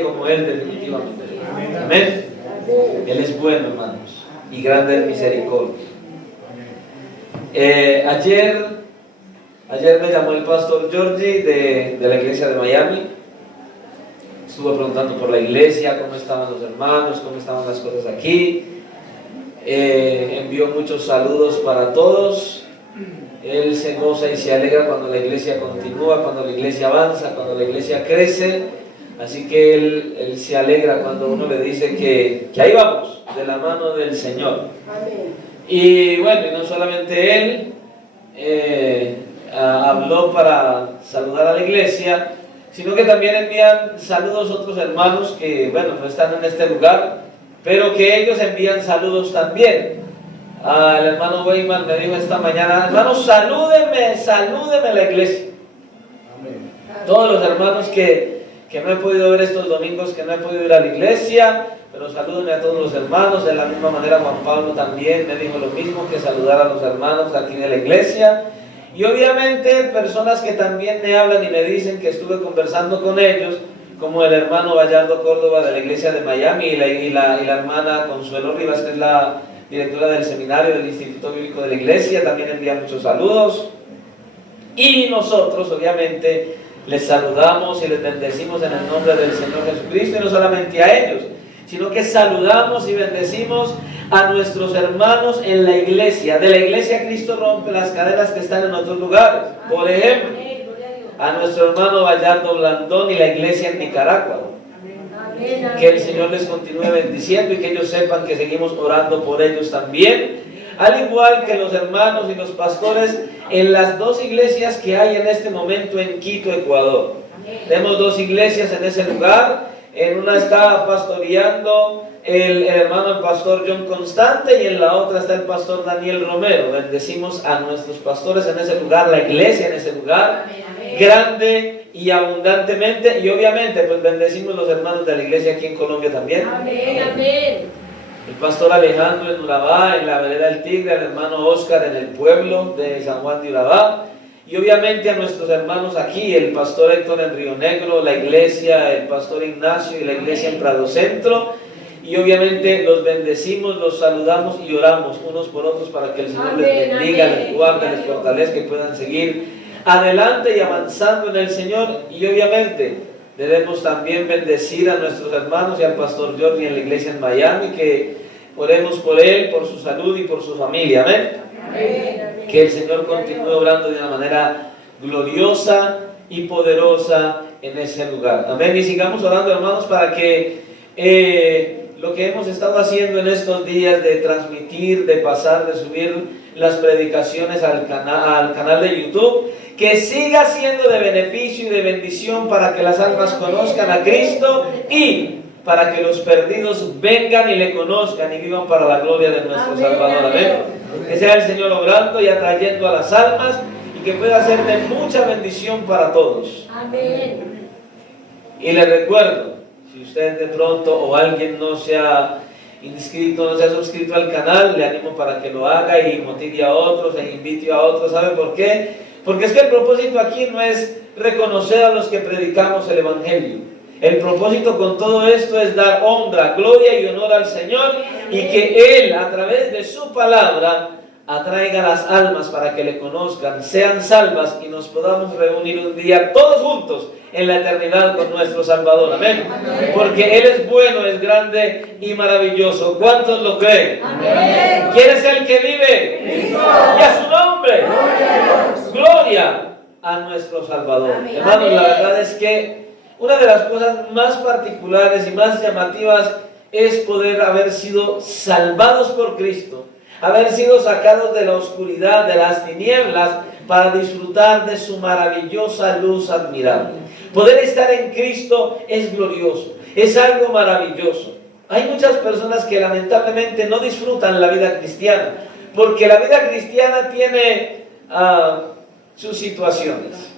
nadie como Él definitivamente. Amén. Él es bueno, hermanos, y grande en misericordia. Ayer me llamó el pastor Georgie de la iglesia de Miami. Estuvo preguntando por la iglesia, cómo estaban los hermanos, cómo estaban las cosas aquí. Envió muchos saludos para todos. Él se goza y se alegra cuando la iglesia continúa, cuando la iglesia avanza, cuando la iglesia crece. Así que él se alegra cuando uno le dice que ahí vamos, de la mano del Señor. Amén. Y bueno, y no solamente él habló para saludar a la iglesia, sino que también envían saludos otros hermanos que, bueno, no están en este lugar, pero que ellos envían saludos también. El hermano Weyman me dijo esta mañana: hermano, salúdeme la iglesia. Amén. Todos los hermanos que no he podido ver estos domingos, que no he podido ir a la iglesia, pero salúdenme a todos los hermanos. De la misma manera Juan Pablo también me dijo lo mismo, que saludar a los hermanos aquí de la iglesia. Y obviamente personas que también me hablan y me dicen que estuve conversando con ellos, como el hermano Gallardo Córdoba de la iglesia de Miami y la hermana Consuelo Rivas, que es la directora del seminario del Instituto Bíblico de la Iglesia, también envía muchos saludos. Y nosotros obviamente les saludamos y les bendecimos en el nombre del Señor Jesucristo, y no solamente a ellos, sino que saludamos y bendecimos a nuestros hermanos en la iglesia. De la iglesia Cristo rompe las cadenas que están en otros lugares. Por ejemplo, a nuestro hermano Gallardo Blandón y la iglesia en Nicaragua. Que el Señor les continúe bendiciendo y que ellos sepan que seguimos orando por ellos también. Al igual que los hermanos y los pastores en las dos iglesias que hay en este momento en Quito, Ecuador. Tenemos dos iglesias en ese lugar. En una está pastoreando el hermano, el pastor John Constante, y en la otra está el pastor Daniel Romero. Bendecimos a nuestros pastores en ese lugar, la iglesia en ese lugar, grande y abundantemente. Y obviamente pues bendecimos los hermanos de la iglesia aquí en Colombia también. Amén, amén. El pastor Alejandro en Urabá, en la vereda del Tigre, el hermano Oscar en el pueblo de San Juan de Urabá. Y obviamente a nuestros hermanos aquí, el pastor Héctor en Río Negro, la iglesia, el pastor Ignacio y la iglesia en Prado Centro. Y obviamente los bendecimos, los saludamos y oramos unos por otros para que el Señor les bendiga, les guarde, les fortalezca y puedan seguir adelante y avanzando en el Señor. Y obviamente debemos también bendecir a nuestros hermanos y al pastor Jordi en la iglesia en Miami, que oremos por él, por su salud y por su familia. Amén. Amén. Que el Señor continúe obrando de una manera gloriosa y poderosa en ese lugar. Amén. Y sigamos orando, hermanos, para que lo que hemos estado haciendo en estos días de transmitir, de pasar, de subir las predicaciones al canal de YouTube, que siga siendo de beneficio y de bendición para que las almas conozcan a Cristo y para que los perdidos vengan y le conozcan y vivan para la gloria de nuestro Salvador. Amén. Que sea el Señor obrando y atrayendo a las almas y que pueda ser de mucha bendición para todos. Amén. Y les recuerdo, si usted de pronto o alguien no se ha inscrito, no se ha suscrito al canal, le animo para que lo haga y motive a otros e invite a otros. ¿Sabe por qué? Porque es que el propósito aquí no es reconocer a los que predicamos el Evangelio. El propósito con todo esto es dar honra, gloria y honor al Señor, y que Él, a través de su palabra, atraiga las almas para que le conozcan, sean salvas y nos podamos reunir un día todos juntos en la eternidad con nuestro Salvador. Amén. Amén. Porque Él es bueno, es grande y maravilloso. ¿Cuántos lo creen? Amén. ¿Quién es el que vive? Cristo. Y a su nombre. Gloria a nuestro Salvador. Amén. Hermanos, la verdad es que una de las cosas más particulares y más llamativas es poder haber sido salvados por Cristo, haber sido sacados de la oscuridad, de las tinieblas, para disfrutar de su maravillosa luz admirable. Poder estar en Cristo es glorioso, es algo maravilloso. Hay muchas personas que lamentablemente no disfrutan la vida cristiana, porque la vida cristiana tiene sus situaciones.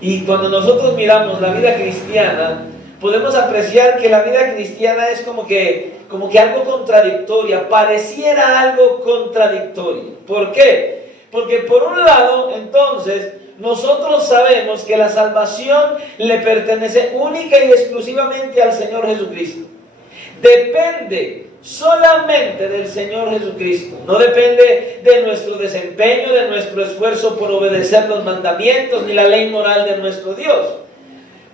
Y cuando nosotros miramos la vida cristiana, podemos apreciar que la vida cristiana es como que algo contradictoria, pareciera algo contradictorio. ¿Por qué? Porque por un lado, entonces, nosotros sabemos que la salvación le pertenece única y exclusivamente al Señor Jesucristo. Depende solamente del Señor Jesucristo. No depende de nuestro desempeño, de nuestro esfuerzo por obedecer los mandamientos, ni la ley moral de nuestro Dios.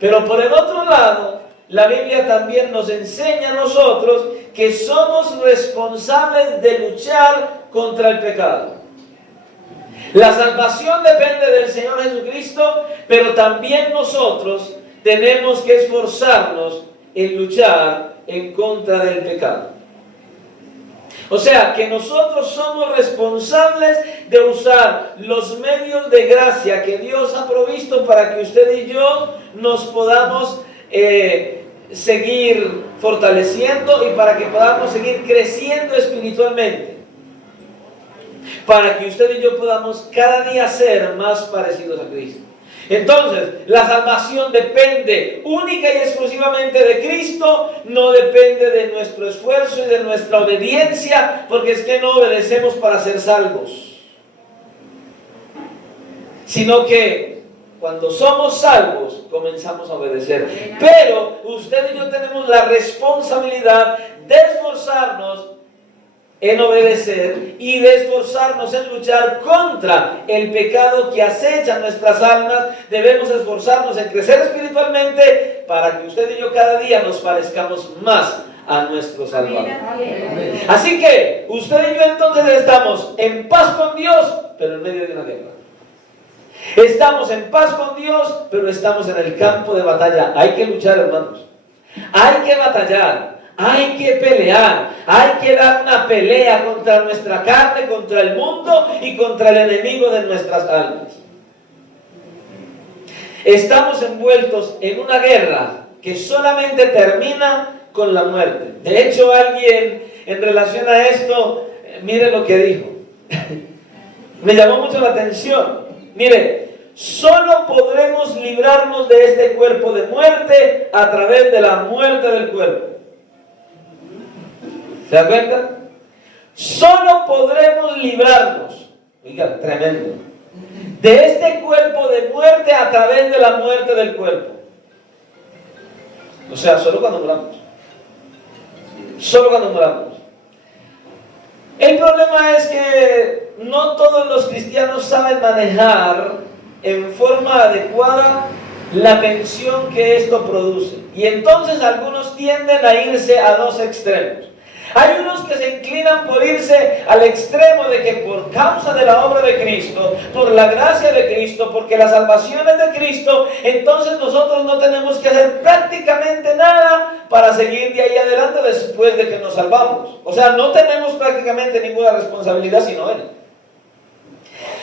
Pero por el otro lado, la Biblia también nos enseña a nosotros que somos responsables de luchar contra el pecado. La salvación depende del Señor Jesucristo, pero también nosotros tenemos que esforzarnos en luchar en contra del pecado. O sea, que nosotros somos responsables de usar los medios de gracia que Dios ha provisto para que usted y yo nos podamos seguir fortaleciendo y para que podamos seguir creciendo espiritualmente. Para que usted y yo podamos cada día ser más parecidos a Cristo. Entonces, la salvación depende única y exclusivamente de Cristo, no depende de nuestro esfuerzo y de nuestra obediencia, porque es que no obedecemos para ser salvos. Sino que cuando somos salvos, comenzamos a obedecer. Pero usted y yo tenemos la responsabilidad de esforzarnos en obedecer y de esforzarnos en luchar contra el pecado que acecha nuestras almas. Debemos esforzarnos en crecer espiritualmente para que usted y yo cada día nos parezcamos más a nuestro Salvador. Así que usted y yo entonces estamos en paz con Dios, pero en medio de una guerra. Estamos en paz con Dios, pero estamos en el campo de batalla. Hay que luchar, hermanos. Hay que batallar. Hay que pelear, hay que dar una pelea contra nuestra carne, contra el mundo y contra el enemigo de nuestras almas. Estamos envueltos en una guerra que solamente termina con la muerte. De hecho, alguien en relación a esto, mire lo que dijo. Me llamó mucho la atención. Mire, solo podremos librarnos de este cuerpo de muerte a través de la muerte del cuerpo. ¿Se da cuenta? Solo podremos librarnos, oiga, tremendo, de este cuerpo de muerte a través de la muerte del cuerpo. O sea, solo cuando muramos. Solo cuando muramos. El problema es que no todos los cristianos saben manejar en forma adecuada la tensión que esto produce. Y entonces algunos tienden a irse a dos extremos. Hay unos que se inclinan por irse al extremo de que por causa de la obra de Cristo, por la gracia de Cristo, porque la salvación es de Cristo, entonces nosotros no tenemos que hacer prácticamente nada para seguir de ahí adelante después de que nos salvamos. O sea, no tenemos prácticamente ninguna responsabilidad sino Él.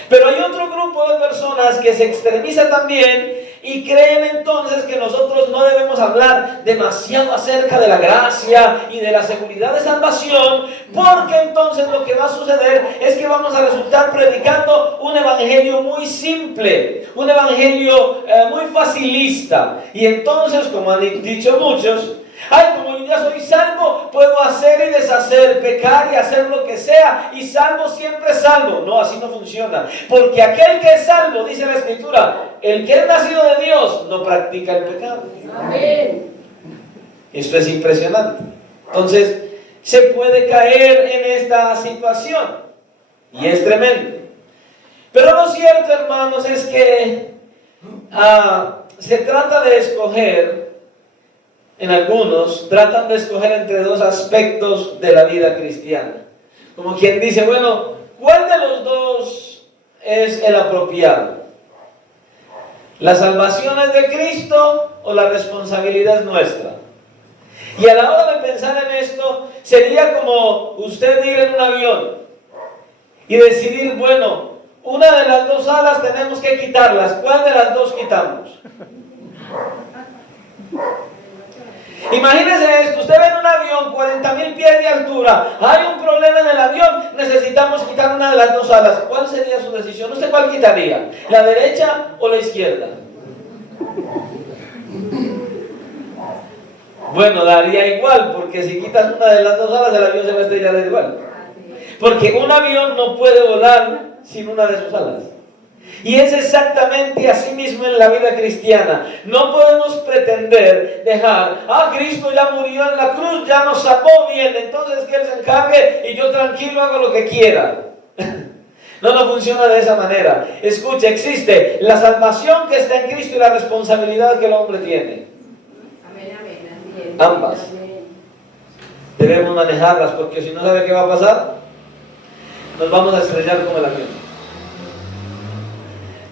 Pero hay otro grupo de personas que se extremiza también y creen entonces que nosotros no debemos hablar demasiado acerca de la gracia y de la seguridad de salvación, porque entonces lo que va a suceder es que vamos a resultar predicando un evangelio muy simple, un evangelio muy facilista. Y entonces, como han dicho muchos, ay, como yo ya soy salvo, puedo hacer y deshacer, pecar y hacer lo que sea, y salvo siempre salvo. No, así no funciona, porque aquel que es salvo, dice la Escritura, el que es nacido de Dios no practica el pecado. Amén. Esto es impresionante. Entonces, se puede caer en esta situación, y es tremendo. Pero lo cierto, hermanos, es que se trata de escoger. En algunos tratan de escoger entre dos aspectos de la vida cristiana. Como quien dice, bueno, ¿cuál de los dos es el apropiado? ¿La salvación es de Cristo o la responsabilidad es nuestra? Y a la hora de pensar en esto, sería como usted ir en un avión y decidir, bueno, una de las dos alas tenemos que quitarlas. ¿Cuál de las dos quitamos? Imagínese esto, usted ve en un avión 40.000 pies de altura, hay un problema en el avión, necesitamos quitar una de las dos alas. ¿Cuál sería su decisión? ¿Usted cuál quitaría? ¿La derecha o la izquierda? Bueno, daría igual, porque si quitas una de las dos alas, el avión se va a estrellar igual. Porque un avión no puede volar sin una de sus alas. Y es exactamente así mismo en la vida cristiana. No podemos pretender dejar, Cristo ya murió en la cruz, ya nos salvó bien, entonces que Él se encargue y yo tranquilo hago lo que quiera. No funciona de esa manera. Escucha, existe la salvación que está en Cristo y la responsabilidad que el hombre tiene. Amén, amén. Ambas. Debemos manejarlas, porque si no, ¿sabe qué va a pasar? Nos vamos a estrellar como el avión.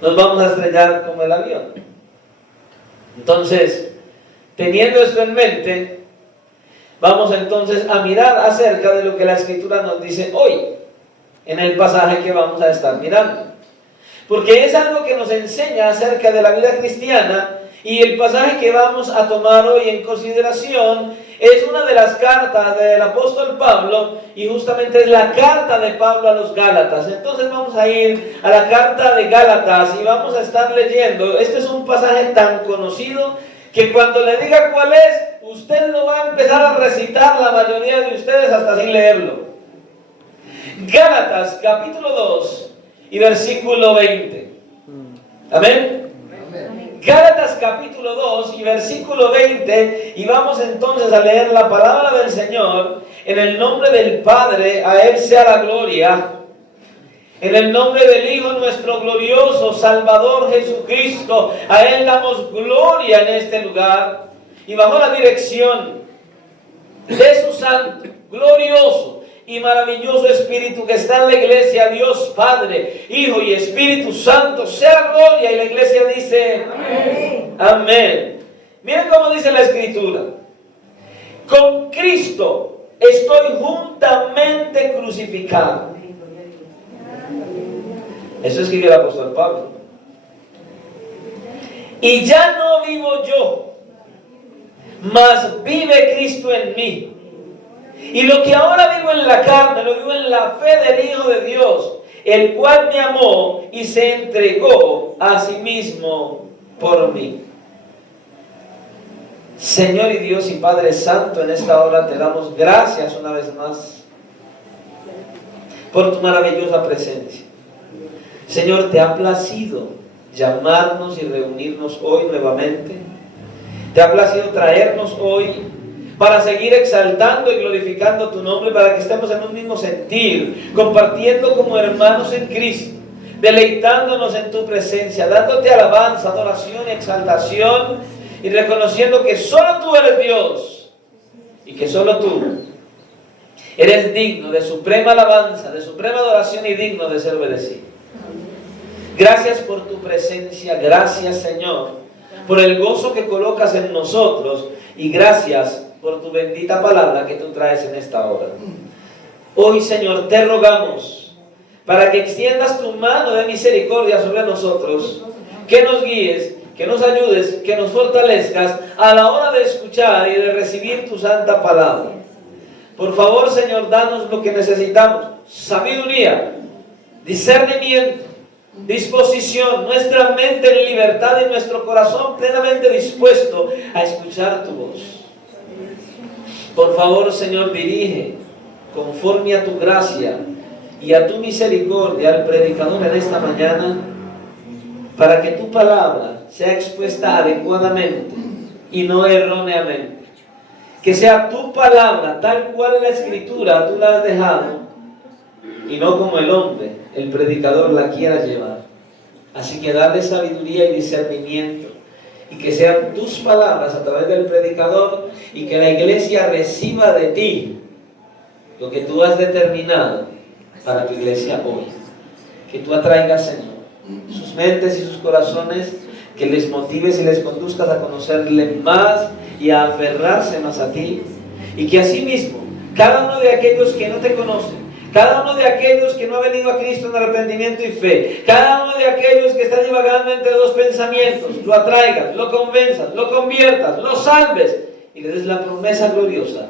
Nos vamos a estrellar como el avión. Entonces, teniendo esto en mente, vamos entonces a mirar acerca de lo que la Escritura nos dice hoy, en el pasaje que vamos a estar mirando. Porque es algo que nos enseña acerca de la vida cristiana, y el pasaje que vamos a tomar hoy en consideración es una de las cartas del apóstol Pablo, y justamente es la carta de Pablo a los Gálatas. Entonces vamos a ir a la carta de Gálatas y vamos a estar leyendo. Este es un pasaje tan conocido que cuando le diga cuál es, usted lo va a empezar a recitar, la mayoría de ustedes hasta sin leerlo. Gálatas capítulo 2 y versículo 20. Amén. Gálatas capítulo 2 y versículo 20, y vamos entonces a leer la palabra del Señor. En el nombre del Padre, a Él sea la gloria. En el nombre del Hijo, nuestro glorioso Salvador Jesucristo, a Él damos gloria en este lugar. Y bajo la dirección de su santo, glorioso y maravilloso Espíritu que está en la iglesia, Dios Padre, Hijo y Espíritu Santo, sea gloria. Y la iglesia dice amén. Amén. Miren cómo dice la Escritura: con Cristo estoy juntamente crucificado. Eso escribe el apóstol Pablo. Y ya no vivo yo, mas vive Cristo en mí. Y lo que ahora vivo en la carne, lo vivo en la fe del Hijo de Dios, el cual me amó y se entregó a sí mismo por mí. Señor y Dios y Padre Santo, en esta hora te damos gracias una vez más por tu maravillosa presencia. Señor, te ha placido llamarnos y reunirnos hoy nuevamente. Te ha placido traernos hoy para seguir exaltando y glorificando tu nombre, para que estemos en un mismo sentir, compartiendo como hermanos en Cristo, deleitándonos en tu presencia, dándote alabanza, adoración y exaltación, y reconociendo que solo tú eres Dios, y que solo tú eres digno de suprema alabanza, de suprema adoración, y digno de ser obedecido. Gracias por tu presencia, gracias Señor, por el gozo que colocas en nosotros, y gracias por tu bendita palabra que tú traes en esta hora. Hoy, Señor, te rogamos para que extiendas tu mano de misericordia sobre nosotros, que nos guíes, que nos ayudes, que nos fortalezcas a la hora de escuchar y de recibir tu santa palabra. Por favor, Señor, danos lo que necesitamos: sabiduría, discernimiento, disposición, nuestra mente en libertad y nuestro corazón plenamente dispuesto a escuchar tu voz. Por favor, Señor, dirige conforme a tu gracia y a tu misericordia al predicador en esta mañana, para que tu palabra sea expuesta adecuadamente y no erróneamente. Que sea tu palabra tal cual la Escritura tú la has dejado, y no como el hombre, el predicador, la quiera llevar. Así que dale sabiduría y discernimiento, y que sean tus palabras a través del predicador, y que la iglesia reciba de ti lo que tú has determinado para tu iglesia hoy. Que tú atraigas, Señor, sus mentes y sus corazones, que les motives y les conduzcas a conocerle más y a aferrarse más a ti, y que asimismo cada uno de aquellos que no te conocen, cada uno de aquellos que no ha venido a Cristo en arrepentimiento y fe, cada uno de aquellos que está divagando entre dos pensamientos, lo atraigas, lo convenzas, lo conviertas, lo salves y le des la promesa gloriosa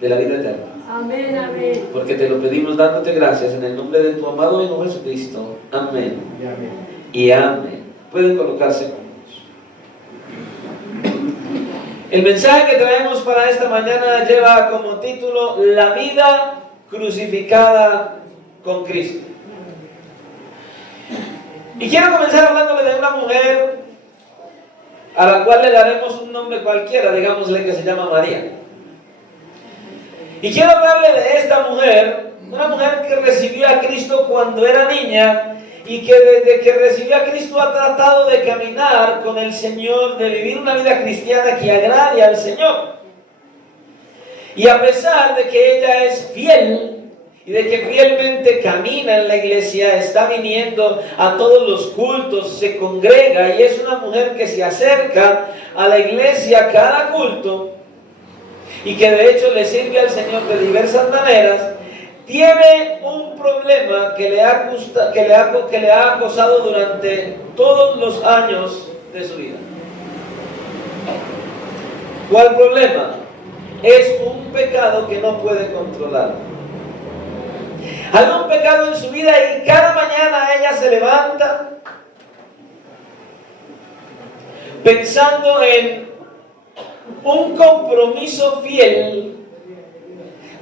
de la vida eterna. Amén, amén. Porque te lo pedimos dándote gracias en el nombre de tu amado Hijo Jesucristo. Amén. Y amén. Pueden colocarse cómodos. El mensaje que traemos para esta mañana lleva como título: la vida crucificada con Cristo. Y quiero comenzar hablándole de una mujer a la cual le daremos un nombre cualquiera, digámosle que se llama María. Y quiero hablarle de esta mujer, una mujer que recibió a Cristo cuando era niña y que desde que recibió a Cristo ha tratado de caminar con el Señor, de vivir una vida cristiana que agrade al Señor. Y a pesar de que ella es fiel y de que fielmente camina en la iglesia, está viniendo a todos los cultos, se congrega y es una mujer que se acerca a la iglesia cada culto y que de hecho le sirve al Señor de diversas maneras, tiene un problema que le ha acosado durante todos los años de su vida. ¿Cuál problema? Es un pecado que no puede controlar. Hay un pecado en su vida y cada mañana ella se levanta pensando en un compromiso fiel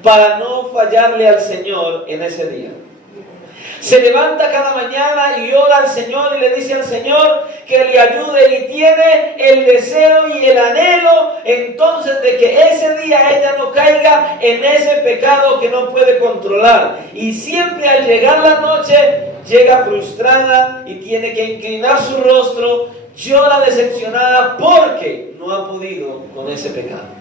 para no fallarle al Señor en ese día. Se levanta cada mañana y ora al Señor y le dice al Señor que le ayude y tiene el deseo y el anhelo entonces de que ese día ella no caiga en ese pecado que no puede controlar. Y siempre al llegar la noche llega frustrada y tiene que inclinar su rostro, llora decepcionada porque no ha podido con ese pecado.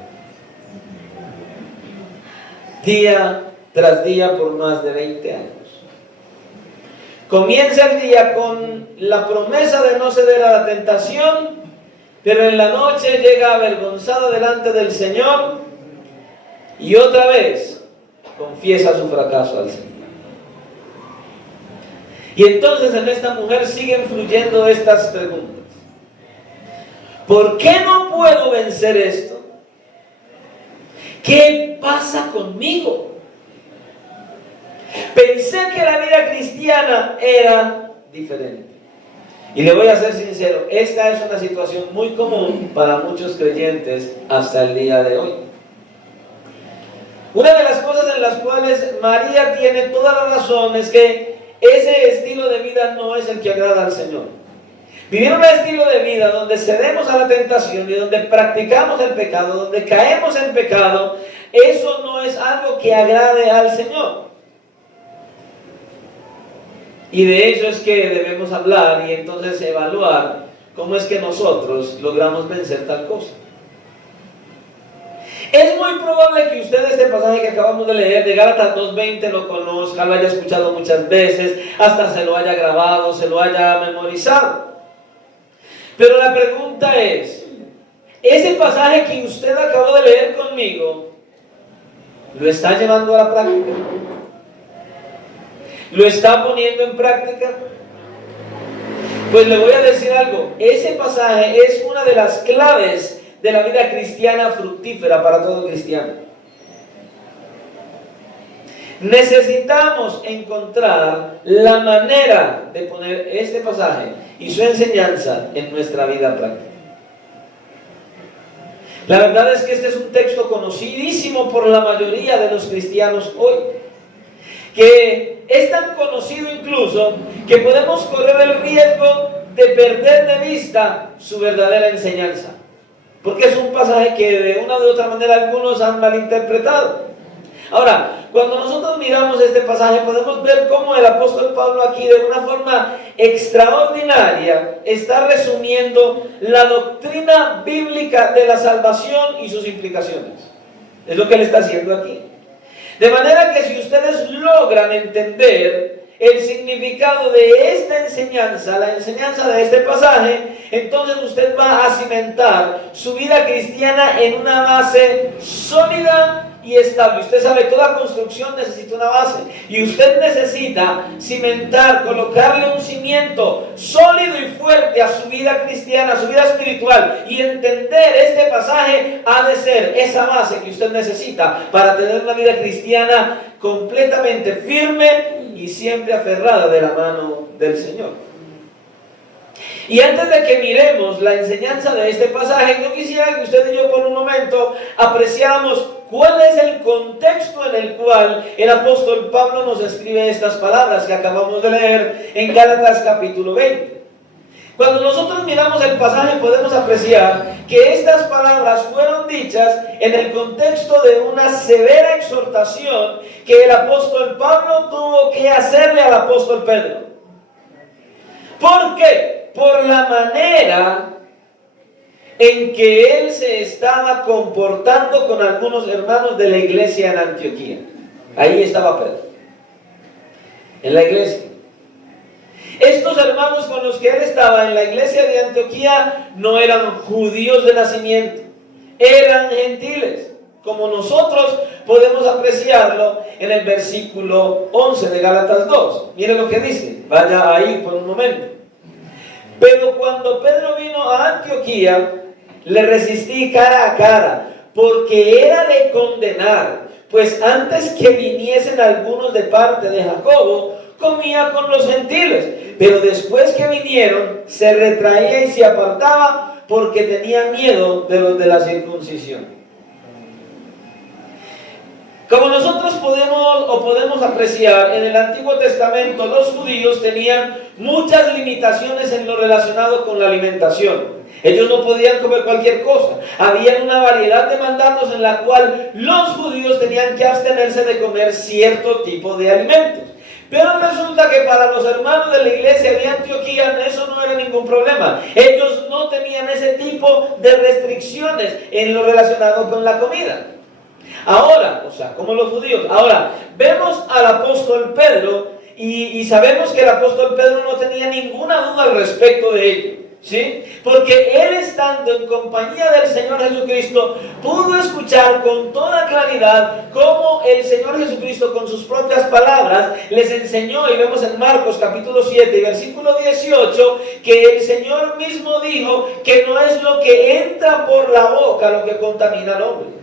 Día tras día por más de 20 años. Comienza el día con la promesa de no ceder a la tentación, pero en la noche llega avergonzada delante del Señor y otra vez confiesa su fracaso al Señor. Y entonces en esta mujer siguen fluyendo estas preguntas. ¿Por qué no puedo vencer esto? ¿Qué pasa conmigo? Pensé que la vida cristiana era diferente. Y le voy a ser sincero, esta es una situación muy común para muchos creyentes hasta el día de hoy. Una de las cosas en las cuales María tiene toda la razón es que ese estilo de vida no es el que agrada al Señor. Vivir un estilo de vida donde cedemos a la tentación y donde practicamos el pecado, donde caemos en pecado, eso no es algo que agrade al Señor. Y de eso es que debemos hablar y entonces evaluar cómo es que nosotros logramos vencer tal cosa. Es muy probable que usted este pasaje que acabamos de leer, de Gálatas 2:20, lo conozca, lo haya escuchado muchas veces, hasta se lo haya grabado, se lo haya memorizado. Pero la pregunta es, ese pasaje que usted acabó de leer conmigo, ¿lo está llevando a la práctica? ¿Lo está poniendo en práctica? Pues le voy a decir algo, ese pasaje es una de las claves de la vida cristiana fructífera para todo cristiano. Necesitamos encontrar la manera de poner este pasaje y su enseñanza en nuestra vida práctica. La verdad es que este es un texto conocidísimo por la mayoría de los cristianos hoy, que es tan conocido incluso que podemos correr el riesgo de perder de vista su verdadera enseñanza, porque es un pasaje que de una u otra manera algunos han malinterpretado. Ahora, cuando nosotros miramos este pasaje podemos ver cómo el apóstol Pablo aquí de una forma extraordinaria está resumiendo la doctrina bíblica de la salvación y sus implicaciones. Es lo que él está haciendo aquí. De manera que si ustedes logran entender el significado de esta enseñanza, la enseñanza de este pasaje, entonces usted va a cimentar su vida cristiana en una base sólida y estable. Usted sabe, toda construcción necesita una base y usted necesita cimentar, colocarle un cimiento sólido y fuerte a su vida cristiana, a su vida espiritual, y entender este pasaje ha de ser esa base que usted necesita para tener una vida cristiana completamente firme y siempre aferrada de la mano del Señor. Y antes de que miremos la enseñanza de este pasaje, yo quisiera que usted y yo por un momento apreciáramos ¿Cuál es el contexto en el cual el apóstol Pablo nos escribe estas palabras que acabamos de leer en Gálatas capítulo 20? Cuando nosotros miramos el pasaje podemos apreciar que estas palabras fueron dichas en el contexto de una severa exhortación que el apóstol Pablo tuvo que hacerle al apóstol Pedro. ¿Por qué? Por la manera en que él se estaba comportando con algunos hermanos de la iglesia en Antioquía. Ahí estaba Pedro, en la iglesia. Estos hermanos con los que él estaba en la iglesia de Antioquía no eran judíos de nacimiento, eran gentiles, como nosotros podemos apreciarlo en el versículo 11 de Gálatas 2. Miren lo que dice, vaya ahí por un momento. Pero cuando Pedro vino a Antioquía, le resistí cara a cara, porque era de condenar, pues antes que viniesen algunos de parte de Jacobo, comía con los gentiles, pero después que vinieron, se retraía y se apartaba, porque tenía miedo de los de la circuncisión. Como nosotros podemos apreciar, en el Antiguo Testamento los judíos tenían muchas limitaciones en lo relacionado con la alimentación. Ellos no podían comer cualquier cosa. Había una variedad de mandatos en la cual los judíos tenían que abstenerse de comer cierto tipo de alimentos. Pero resulta que para los hermanos de la iglesia de Antioquía eso no era ningún problema. Ellos no tenían ese tipo de restricciones en lo relacionado con la comida. Ahora, como los judíos, ahora vemos al apóstol Pedro y sabemos que el apóstol Pedro no tenía ninguna duda al respecto de ello, ¿sí? Porque él, estando en compañía del Señor Jesucristo, pudo escuchar con toda claridad cómo el Señor Jesucristo con sus propias palabras les enseñó, y vemos en Marcos capítulo 7 y versículo 18, que el Señor mismo dijo que no es lo que entra por la boca lo que contamina al hombre.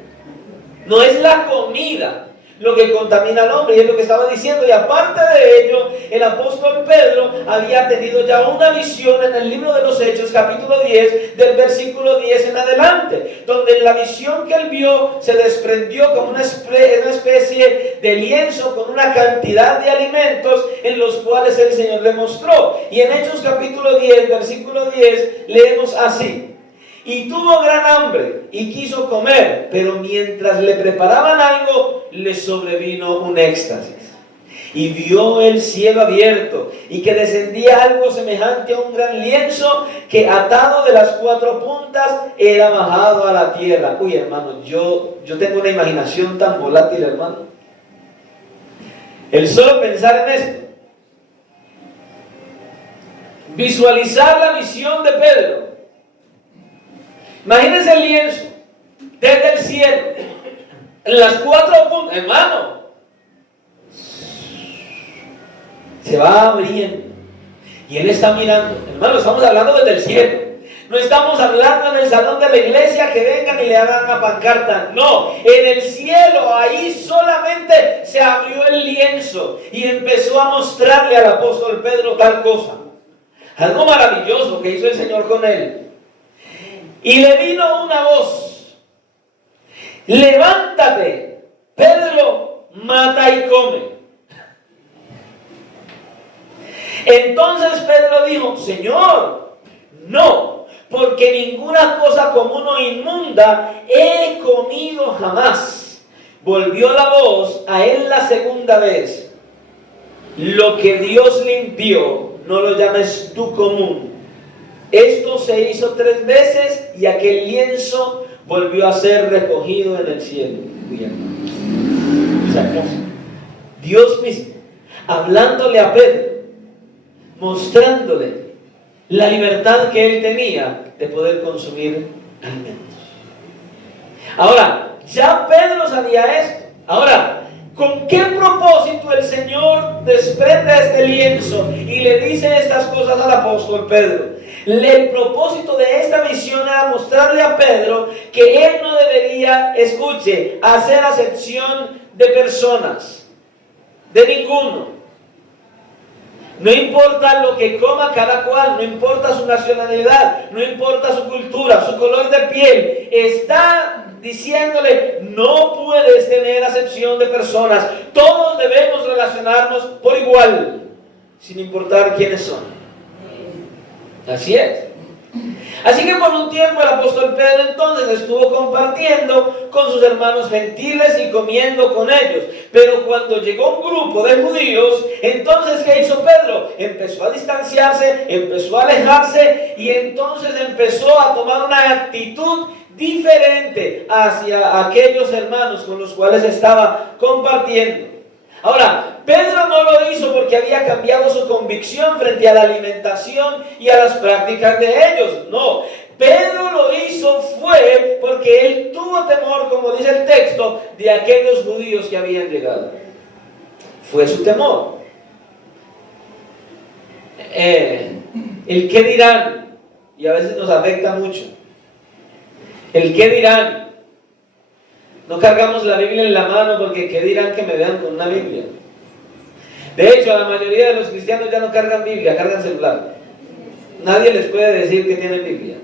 No es la comida lo que contamina al hombre, y es lo que estaba diciendo. Y aparte de ello, el apóstol Pedro había tenido ya una visión en el libro de los Hechos, capítulo 10, del versículo 10 en adelante, donde en la visión que él vio se desprendió como una especie de lienzo con una cantidad de alimentos en los cuales el Señor le mostró. Y en Hechos capítulo 10, versículo 10, leemos así: y tuvo gran hambre y quiso comer, pero mientras le preparaban algo, le sobrevino un éxtasis. Y vio el cielo abierto y que descendía algo semejante a un gran lienzo que, atado de las 4 puntas, era bajado a la tierra. Uy, hermano, yo tengo una imaginación tan volátil, hermano. El solo pensar en esto, visualizar la visión de Pedro. Imagínense el lienzo desde el cielo, en las 4 puntas, hermano, se va abriendo y él está mirando. Hermano, estamos hablando desde el cielo, no estamos hablando en el salón de la iglesia que vengan y le hagan una pancarta. No, en el cielo, ahí solamente se abrió el lienzo y empezó a mostrarle al apóstol Pedro tal cosa, algo maravilloso que hizo el Señor con él. Y le vino una voz: levántate, Pedro, mata y come. Entonces Pedro dijo: Señor, no, porque ninguna cosa común o inmunda he comido jamás. Volvió la voz a él la segunda vez: lo que Dios limpió, no lo llames tú común. Esto se hizo 3 veces y aquel lienzo volvió a ser recogido en el cielo. Dios mismo hablándole a Pedro, mostrándole la libertad que él tenía de poder consumir alimentos. Ahora, ya Pedro sabía esto. Ahora, ¿con qué propósito el Señor desprende este lienzo y le dice estas cosas al apóstol Pedro? El propósito de esta visión era mostrarle a Pedro que él no debería, escuche, hacer acepción de personas, de ninguno. No importa lo que coma cada cual, no importa su nacionalidad, no importa su cultura, su color de piel, está diciéndole: no puedes tener acepción de personas, todos debemos relacionarnos por igual, sin importar quiénes son. Así es. Así que por un tiempo el apóstol Pedro entonces estuvo compartiendo con sus hermanos gentiles y comiendo con ellos. Pero cuando llegó un grupo de judíos, entonces ¿qué hizo Pedro? Empezó a distanciarse, empezó a alejarse y entonces empezó a tomar una actitud diferente hacia aquellos hermanos con los cuales estaba compartiendo. Ahora, Pedro no lo hizo porque había cambiado su convicción frente a la alimentación y a las prácticas de ellos. No, Pedro lo hizo fue porque él tuvo temor, como dice el texto, de aquellos judíos que habían llegado. Fue su temor. El qué dirán, y a veces nos afecta mucho. El qué dirán. No cargamos la Biblia en la mano porque ¿qué dirán que me vean con una Biblia? De hecho, la mayoría de los cristianos ya no cargan Biblia, cargan celular. Nadie les puede decir que tienen Biblia,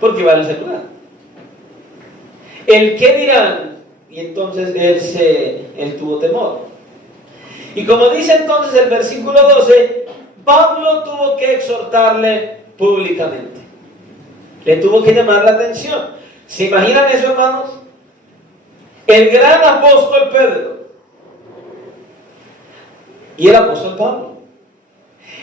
porque va el celular. El qué dirán, y entonces él tuvo temor. Y como dice entonces el versículo 12, Pablo tuvo que exhortarle públicamente. Le tuvo que llamar la atención. ¿Se imaginan eso, hermanos? El gran apóstol Pedro y el apóstol Pablo.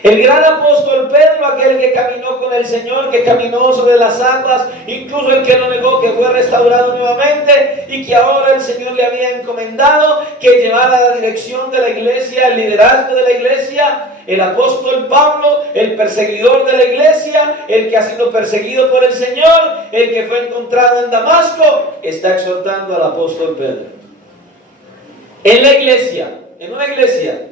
El gran apóstol Pedro, aquel que caminó con el Señor, que caminó sobre las aguas, incluso el que lo negó, que fue restaurado nuevamente y que ahora el Señor le había encomendado que llevara la dirección de la iglesia, el liderazgo de la iglesia. El apóstol Pablo, el perseguidor de la iglesia, el que ha sido perseguido por el Señor, el que fue encontrado en Damasco, está exhortando al apóstol Pedro. En la iglesia, en una iglesia,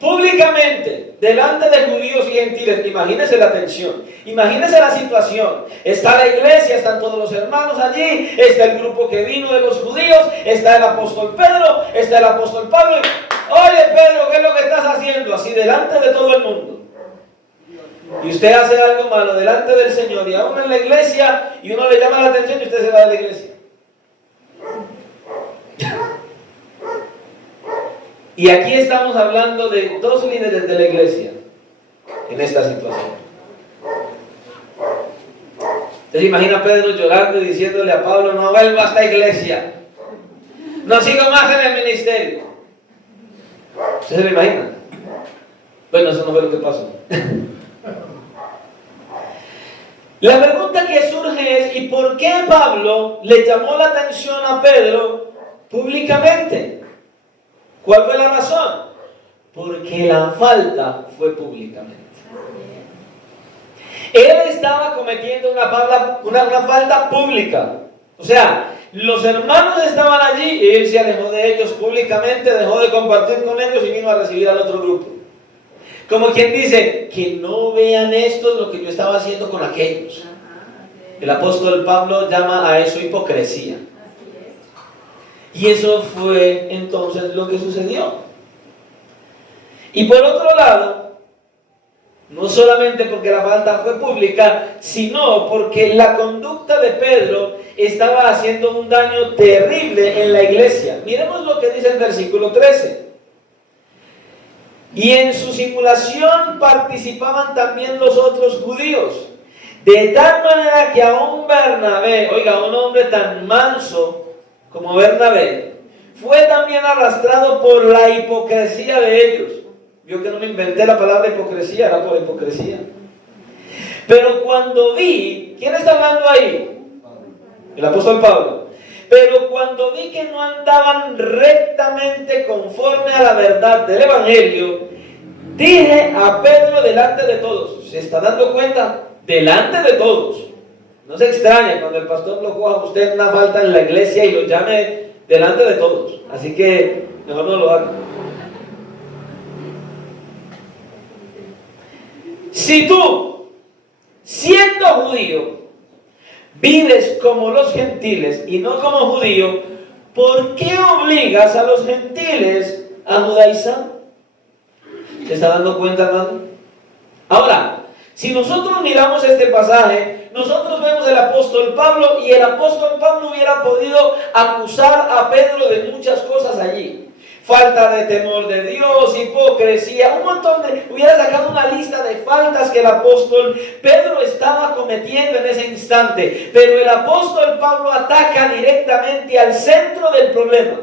públicamente, delante de judíos y gentiles. Imagínense la tensión, imagínense la situación. Está la iglesia, están todos los hermanos allí, está el grupo que vino de los judíos, está el apóstol Pedro, está el apóstol Pablo. Oye, Pedro, ¿qué es lo que estás haciendo? Así delante de todo el mundo. Y usted hace algo malo delante del Señor y aún en la iglesia, y uno le llama la atención y usted se va de la iglesia. Y aquí estamos hablando de dos líderes de la iglesia en esta situación. Usted se imagina a Pedro llorando y diciéndole a Pablo: no vuelva a esta iglesia, no sigo más en el ministerio. ¿Usted se lo imagina? Bueno, eso no fue lo que pasó. La pregunta que surge es: ¿y por qué Pablo le llamó la atención a Pedro públicamente? ¿Cuál fue la razón? Porque la falta fue públicamente. Él estaba cometiendo una falta pública. O sea, los hermanos estaban allí y él se alejó de ellos públicamente, dejó de compartir con ellos y vino a recibir al otro grupo. Como quien dice: que no vean estos lo que yo estaba haciendo con aquellos. El apóstol Pablo llama a eso hipocresía. Y eso fue entonces lo que sucedió. Y por otro lado, no solamente porque la falta fue pública, sino porque la conducta de Pedro estaba haciendo un daño terrible en la iglesia. Miremos lo que dice el versículo 13. Y en su simulación participaban también los otros judíos, de tal manera que aún Bernabé, oiga, un hombre tan manso como Bernabé, fue también arrastrado por la hipocresía de ellos. Yo que no me inventé la palabra hipocresía, era por hipocresía. Pero cuando vi, ¿quién está hablando ahí? El apóstol Pablo. Pero cuando vi que no andaban rectamente conforme a la verdad del evangelio, dije a Pedro delante de todos. ¿Se está dando cuenta? Delante de todos. No se extrañe cuando el pastor lo coja a usted en una falta en la iglesia y lo llame delante de todos. Así que mejor no lo haga. Si tú, siendo judío, vives como los gentiles y no como judío, ¿por qué obligas a los gentiles a judaizar? ¿Se está dando cuenta, hermano? Ahora, si nosotros miramos este pasaje, nosotros vemos del apóstol Pablo, y el apóstol Pablo hubiera podido acusar a Pedro de muchas cosas allí. Falta de temor de Dios, hipocresía, un montón de... Hubiera sacado una lista de faltas que el apóstol Pedro estaba cometiendo en ese instante. Pero el apóstol Pablo ataca directamente al centro del problema.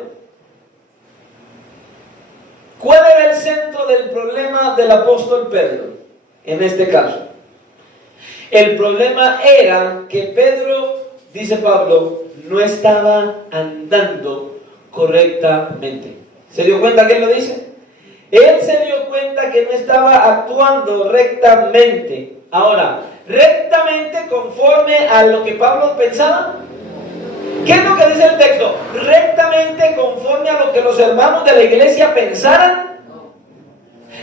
¿Cuál era el centro del problema del apóstol Pedro en este caso? El problema era que Pedro, dice Pablo, no estaba andando correctamente. ¿Se dio cuenta que él lo dice? Él se dio cuenta que no estaba actuando rectamente. Ahora, rectamente conforme a lo que Pablo pensaba. ¿Qué es lo que dice el texto? Rectamente conforme a lo que los hermanos de la iglesia pensaran.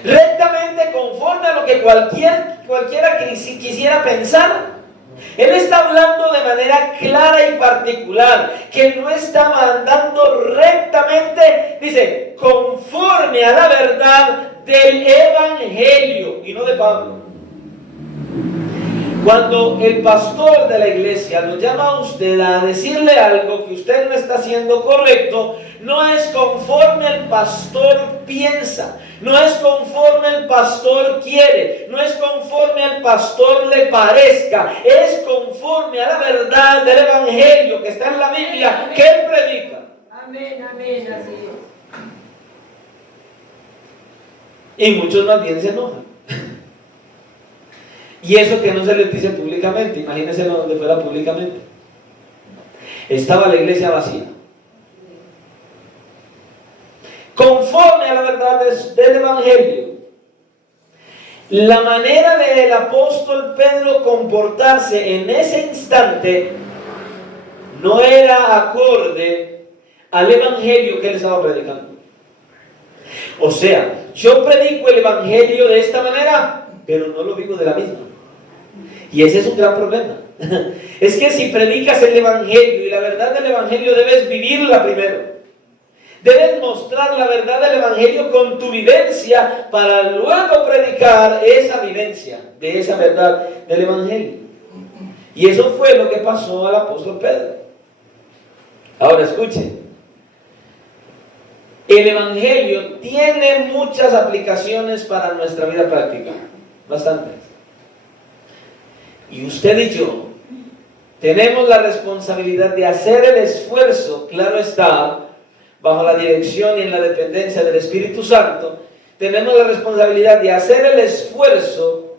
Rectamente conforme a lo que cualquiera que quisiera pensar. Él está hablando de manera clara y particular que no estaba andando rectamente, dice, conforme a la verdad del evangelio y no de Pablo. Cuando el pastor de la iglesia lo llama a usted a decirle algo que usted no está haciendo correcto, no es conforme el pastor piensa, no es conforme el pastor quiere, no es conforme al pastor le parezca, es conforme a la verdad del evangelio que está en la Biblia que él predica. Amén, amén, así es. Y muchos más bien se enojan. Y eso que no se les dice públicamente, imagínense donde fuera públicamente. Estaba la iglesia vacía. Conforme a la verdad del evangelio, la manera del apóstol Pedro comportarse en ese instante no era acorde al evangelio que él estaba predicando. O sea, yo predico el evangelio de esta manera, pero no lo vivo de la misma. Y ese es un gran problema. Es que si predicas el evangelio y la verdad del evangelio, debes vivirla primero. Debes mostrar la verdad del evangelio con tu vivencia para luego predicar esa vivencia de esa verdad del evangelio. Y eso fue lo que pasó al apóstol Pedro. Ahora escuchen. El evangelio tiene muchas aplicaciones para nuestra vida práctica. Bastantes. Y usted y yo tenemos la responsabilidad de hacer el esfuerzo, claro está, bajo la dirección y en la dependencia del Espíritu Santo, tenemos la responsabilidad de hacer el esfuerzo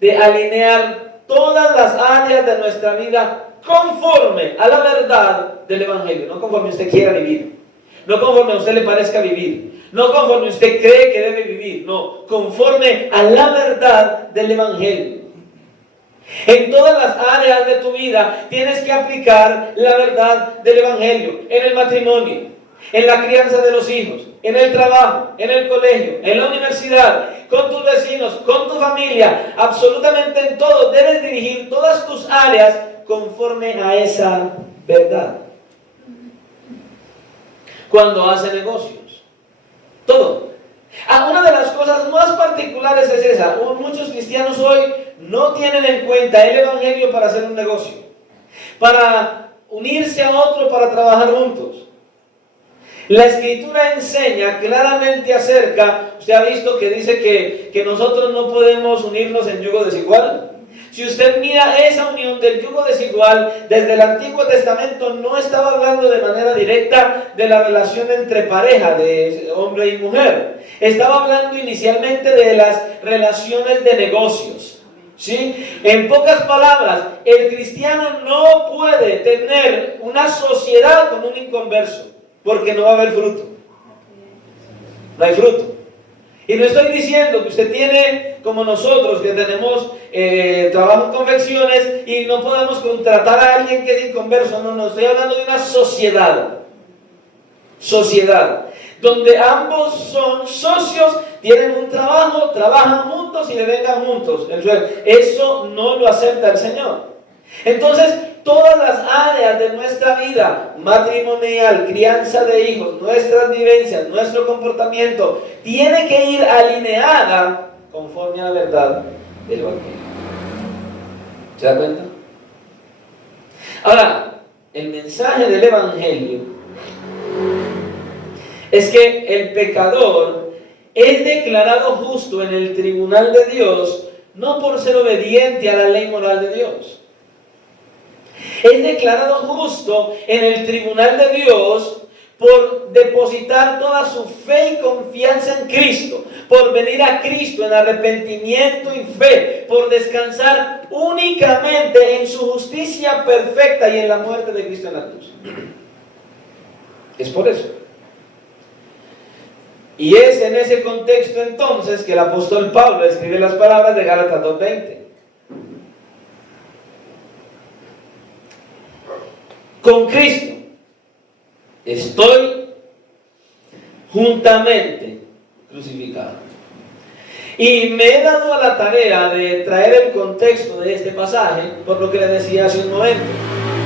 de alinear todas las áreas de nuestra vida conforme a la verdad del evangelio, no conforme usted quiera vivir, no conforme a usted le parezca vivir, no conforme usted cree que debe vivir, no, conforme a la verdad del evangelio. En todas las áreas de tu vida tienes que aplicar la verdad del evangelio, en el matrimonio, en la crianza de los hijos, en el trabajo, en el colegio, en la universidad, con tus vecinos, con tu familia, absolutamente en todo. Debes dirigir todas tus áreas conforme a esa verdad. Cuando hace negocios, todo. Una de las cosas más particulares es esa. Muchos cristianos hoy no tienen en cuenta el evangelio para hacer un negocio, para unirse a otro, para trabajar juntos. La escritura enseña claramente acerca, usted ha visto que dice que nosotros no podemos unirnos en yugo desigual. Si usted mira esa unión del yugo desigual, desde el Antiguo Testamento no estaba hablando de manera directa de la relación entre pareja, de hombre y mujer. Estaba hablando inicialmente de las relaciones de negocios. ¿Sí? En pocas palabras, el cristiano no puede tener una sociedad con un inconverso, porque no va a haber fruto. No hay fruto. Y no estoy diciendo que usted tiene, como nosotros, que tenemos trabajo en confecciones y no podemos contratar a alguien que es inconverso. No, estoy hablando de una sociedad. Sociedad. Donde ambos son socios, tienen un trabajo, trabajan juntos y le vengan juntos. Eso no lo acepta el Señor. Entonces, todas las áreas de nuestra vida, matrimonial, crianza de hijos, nuestras vivencias, nuestro comportamiento, tiene que ir alineada conforme a la verdad del evangelio. ¿Se da cuenta? Ahora, el mensaje del Evangelio es que el pecador es declarado justo en el tribunal de Dios, no por ser obediente a la ley moral de Dios. Es declarado justo en el tribunal de Dios por depositar toda su fe y confianza en Cristo, por venir a Cristo en arrepentimiento y fe, por descansar únicamente en su justicia perfecta y en la muerte de Cristo en la cruz. Es por eso. Y es en ese contexto entonces que el apóstol Pablo escribe las palabras de Gálatas 2:20. Con Cristo estoy juntamente crucificado. Y me he dado a la tarea de traer el contexto de este pasaje, por lo que les decía hace un momento.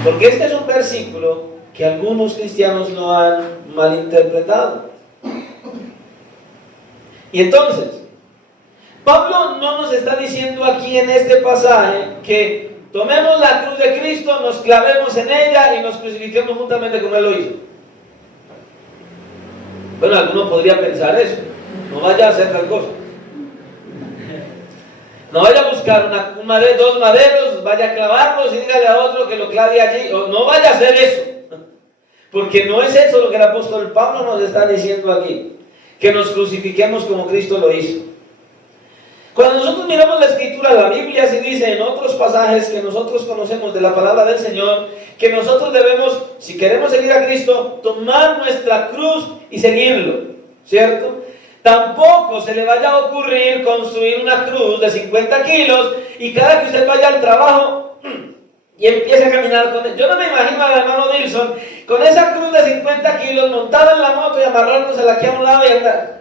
Porque este es un versículo que algunos cristianos lo han malinterpretado. Y entonces, Pablo no nos está diciendo aquí en este pasaje que tomemos la cruz de Cristo, nos clavemos en ella y nos crucifiquemos juntamente como Él lo hizo. Bueno, alguno podría pensar eso. No vaya a hacer tal cosa. No vaya a buscar dos maderos, vaya a clavarlos y dígale a otro que lo clave allí. No vaya a hacer eso. Porque no es eso lo que el apóstol Pablo nos está diciendo aquí. Que nos crucifiquemos como Cristo lo hizo. Cuando nosotros miramos la Escritura, la Biblia sí dice en otros pasajes que nosotros conocemos de la palabra del Señor, que nosotros debemos, si queremos seguir a Cristo, tomar nuestra cruz y seguirlo, ¿cierto? Tampoco se le vaya a ocurrir construir una cruz de 50 kilos y cada que usted vaya al trabajo y empiece a caminar con él. Yo no me imagino al hermano Dilson con esa cruz de 50 kilos montada en la moto y amarrándosela aquí a un lado y andar.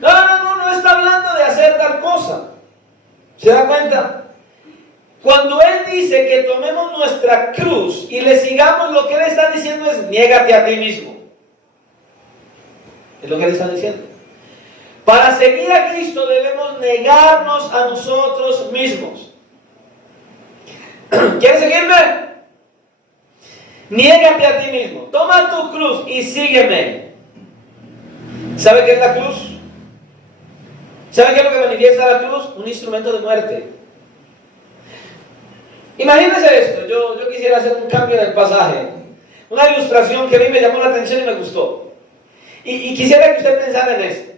No está hablando de hacer tal cosa. ¿Se da cuenta? Cuando Él dice que tomemos nuestra cruz y le sigamos, lo que Él está diciendo es: niégate a ti mismo. Es lo que Él está diciendo. Para seguir a Cristo debemos negarnos a nosotros mismos. ¿Quieres seguirme? Niégate a ti mismo. Toma tu cruz y sígueme. ¿Sabe qué es la cruz? ¿Sabe qué es lo que manifiesta la cruz? Un instrumento de muerte. Imagínense esto. Yo quisiera hacer un cambio en el pasaje. Una ilustración que a mí me llamó la atención y me gustó. Y quisiera que usted pensara en esto.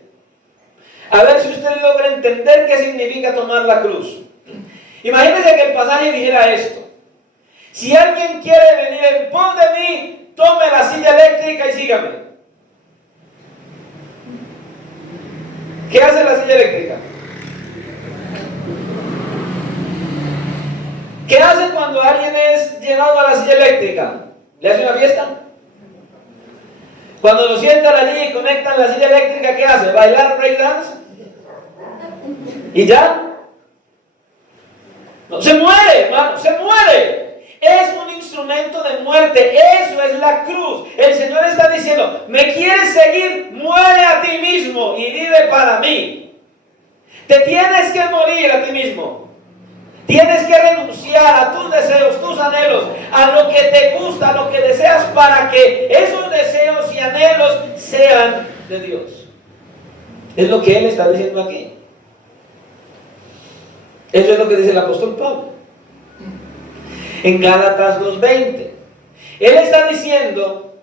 A ver si usted logra entender qué significa tomar la cruz. Imagínense que el pasaje dijera esto: si alguien quiere venir en pos de mí, tome la silla eléctrica y sígame. ¿Qué hace la silla eléctrica? ¿Qué hace cuando alguien es llevado a la silla eléctrica? ¿Le hace una fiesta? Cuando lo sientan allí y conectan la silla eléctrica, ¿qué hace? ¿Bailar breakdance? ¿Y ya? No, se muere, hermano, se muere. Es un instrumento de muerte. Eso es la cruz. El Señor está diciendo: ¿me quieres seguir? Muere a ti mismo y vive para mí. Te tienes que morir a ti mismo. Tienes que renunciar a tus deseos, tus anhelos, a lo que te gusta, a lo que deseas, para que esos deseos y anhelos sean de Dios. Es lo que Él está diciendo aquí. Eso es lo que dice el apóstol Pablo en Gálatas 2:20. Él está diciendo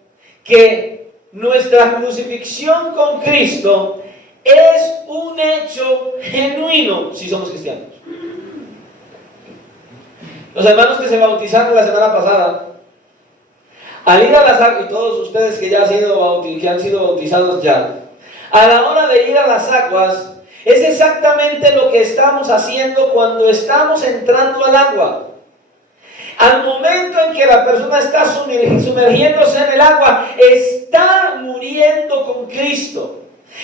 que nuestra crucifixión con Cristo es un hecho genuino si somos cristianos. Los hermanos que se bautizaron la semana pasada, al ir a las aguas, y todos ustedes que ya han sido bautizados ya, a la hora de ir a las aguas, es exactamente lo que estamos haciendo cuando estamos entrando al agua. Al momento en que la persona está sumergiéndose en el agua, está muriendo con Cristo.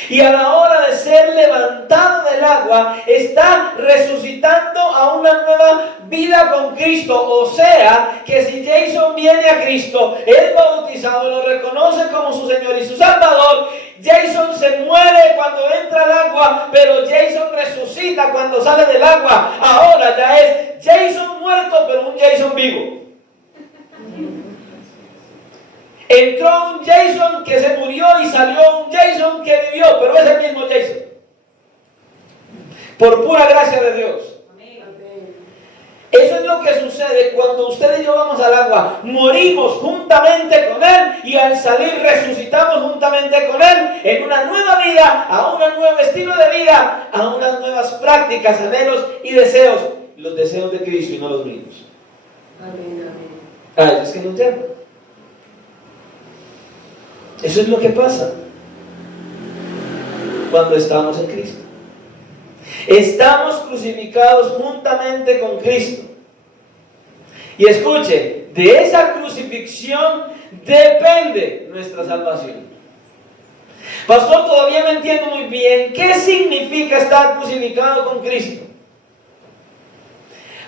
Y a la hora de ser levantado del agua, está resucitando a una nueva vida con Cristo. O sea, que si Jason viene a Cristo, es bautizado, lo reconoce como su Señor y su Salvador, Jason se muere cuando entra al agua, pero Jason resucita cuando sale del agua. Ahora ya es Jason muerto, pero un Jason vivo. Entró un Jason que se murió y salió un Jason que vivió, pero es el mismo Jason. Por pura gracia de Dios. Eso es lo que sucede cuando usted y yo vamos al agua. Morimos juntamente con Él y al salir resucitamos juntamente con Él en una nueva vida, a un nuevo estilo de vida, a unas nuevas prácticas, anhelos y deseos. Los deseos de Cristo y no los míos. Amén, amén. Es que no entiendo. Eso es lo que pasa cuando estamos en Cristo. Estamos crucificados juntamente con Cristo. Y escuche, de esa crucifixión depende nuestra salvación. Pastor, todavía no entiendo muy bien qué significa estar crucificado con Cristo.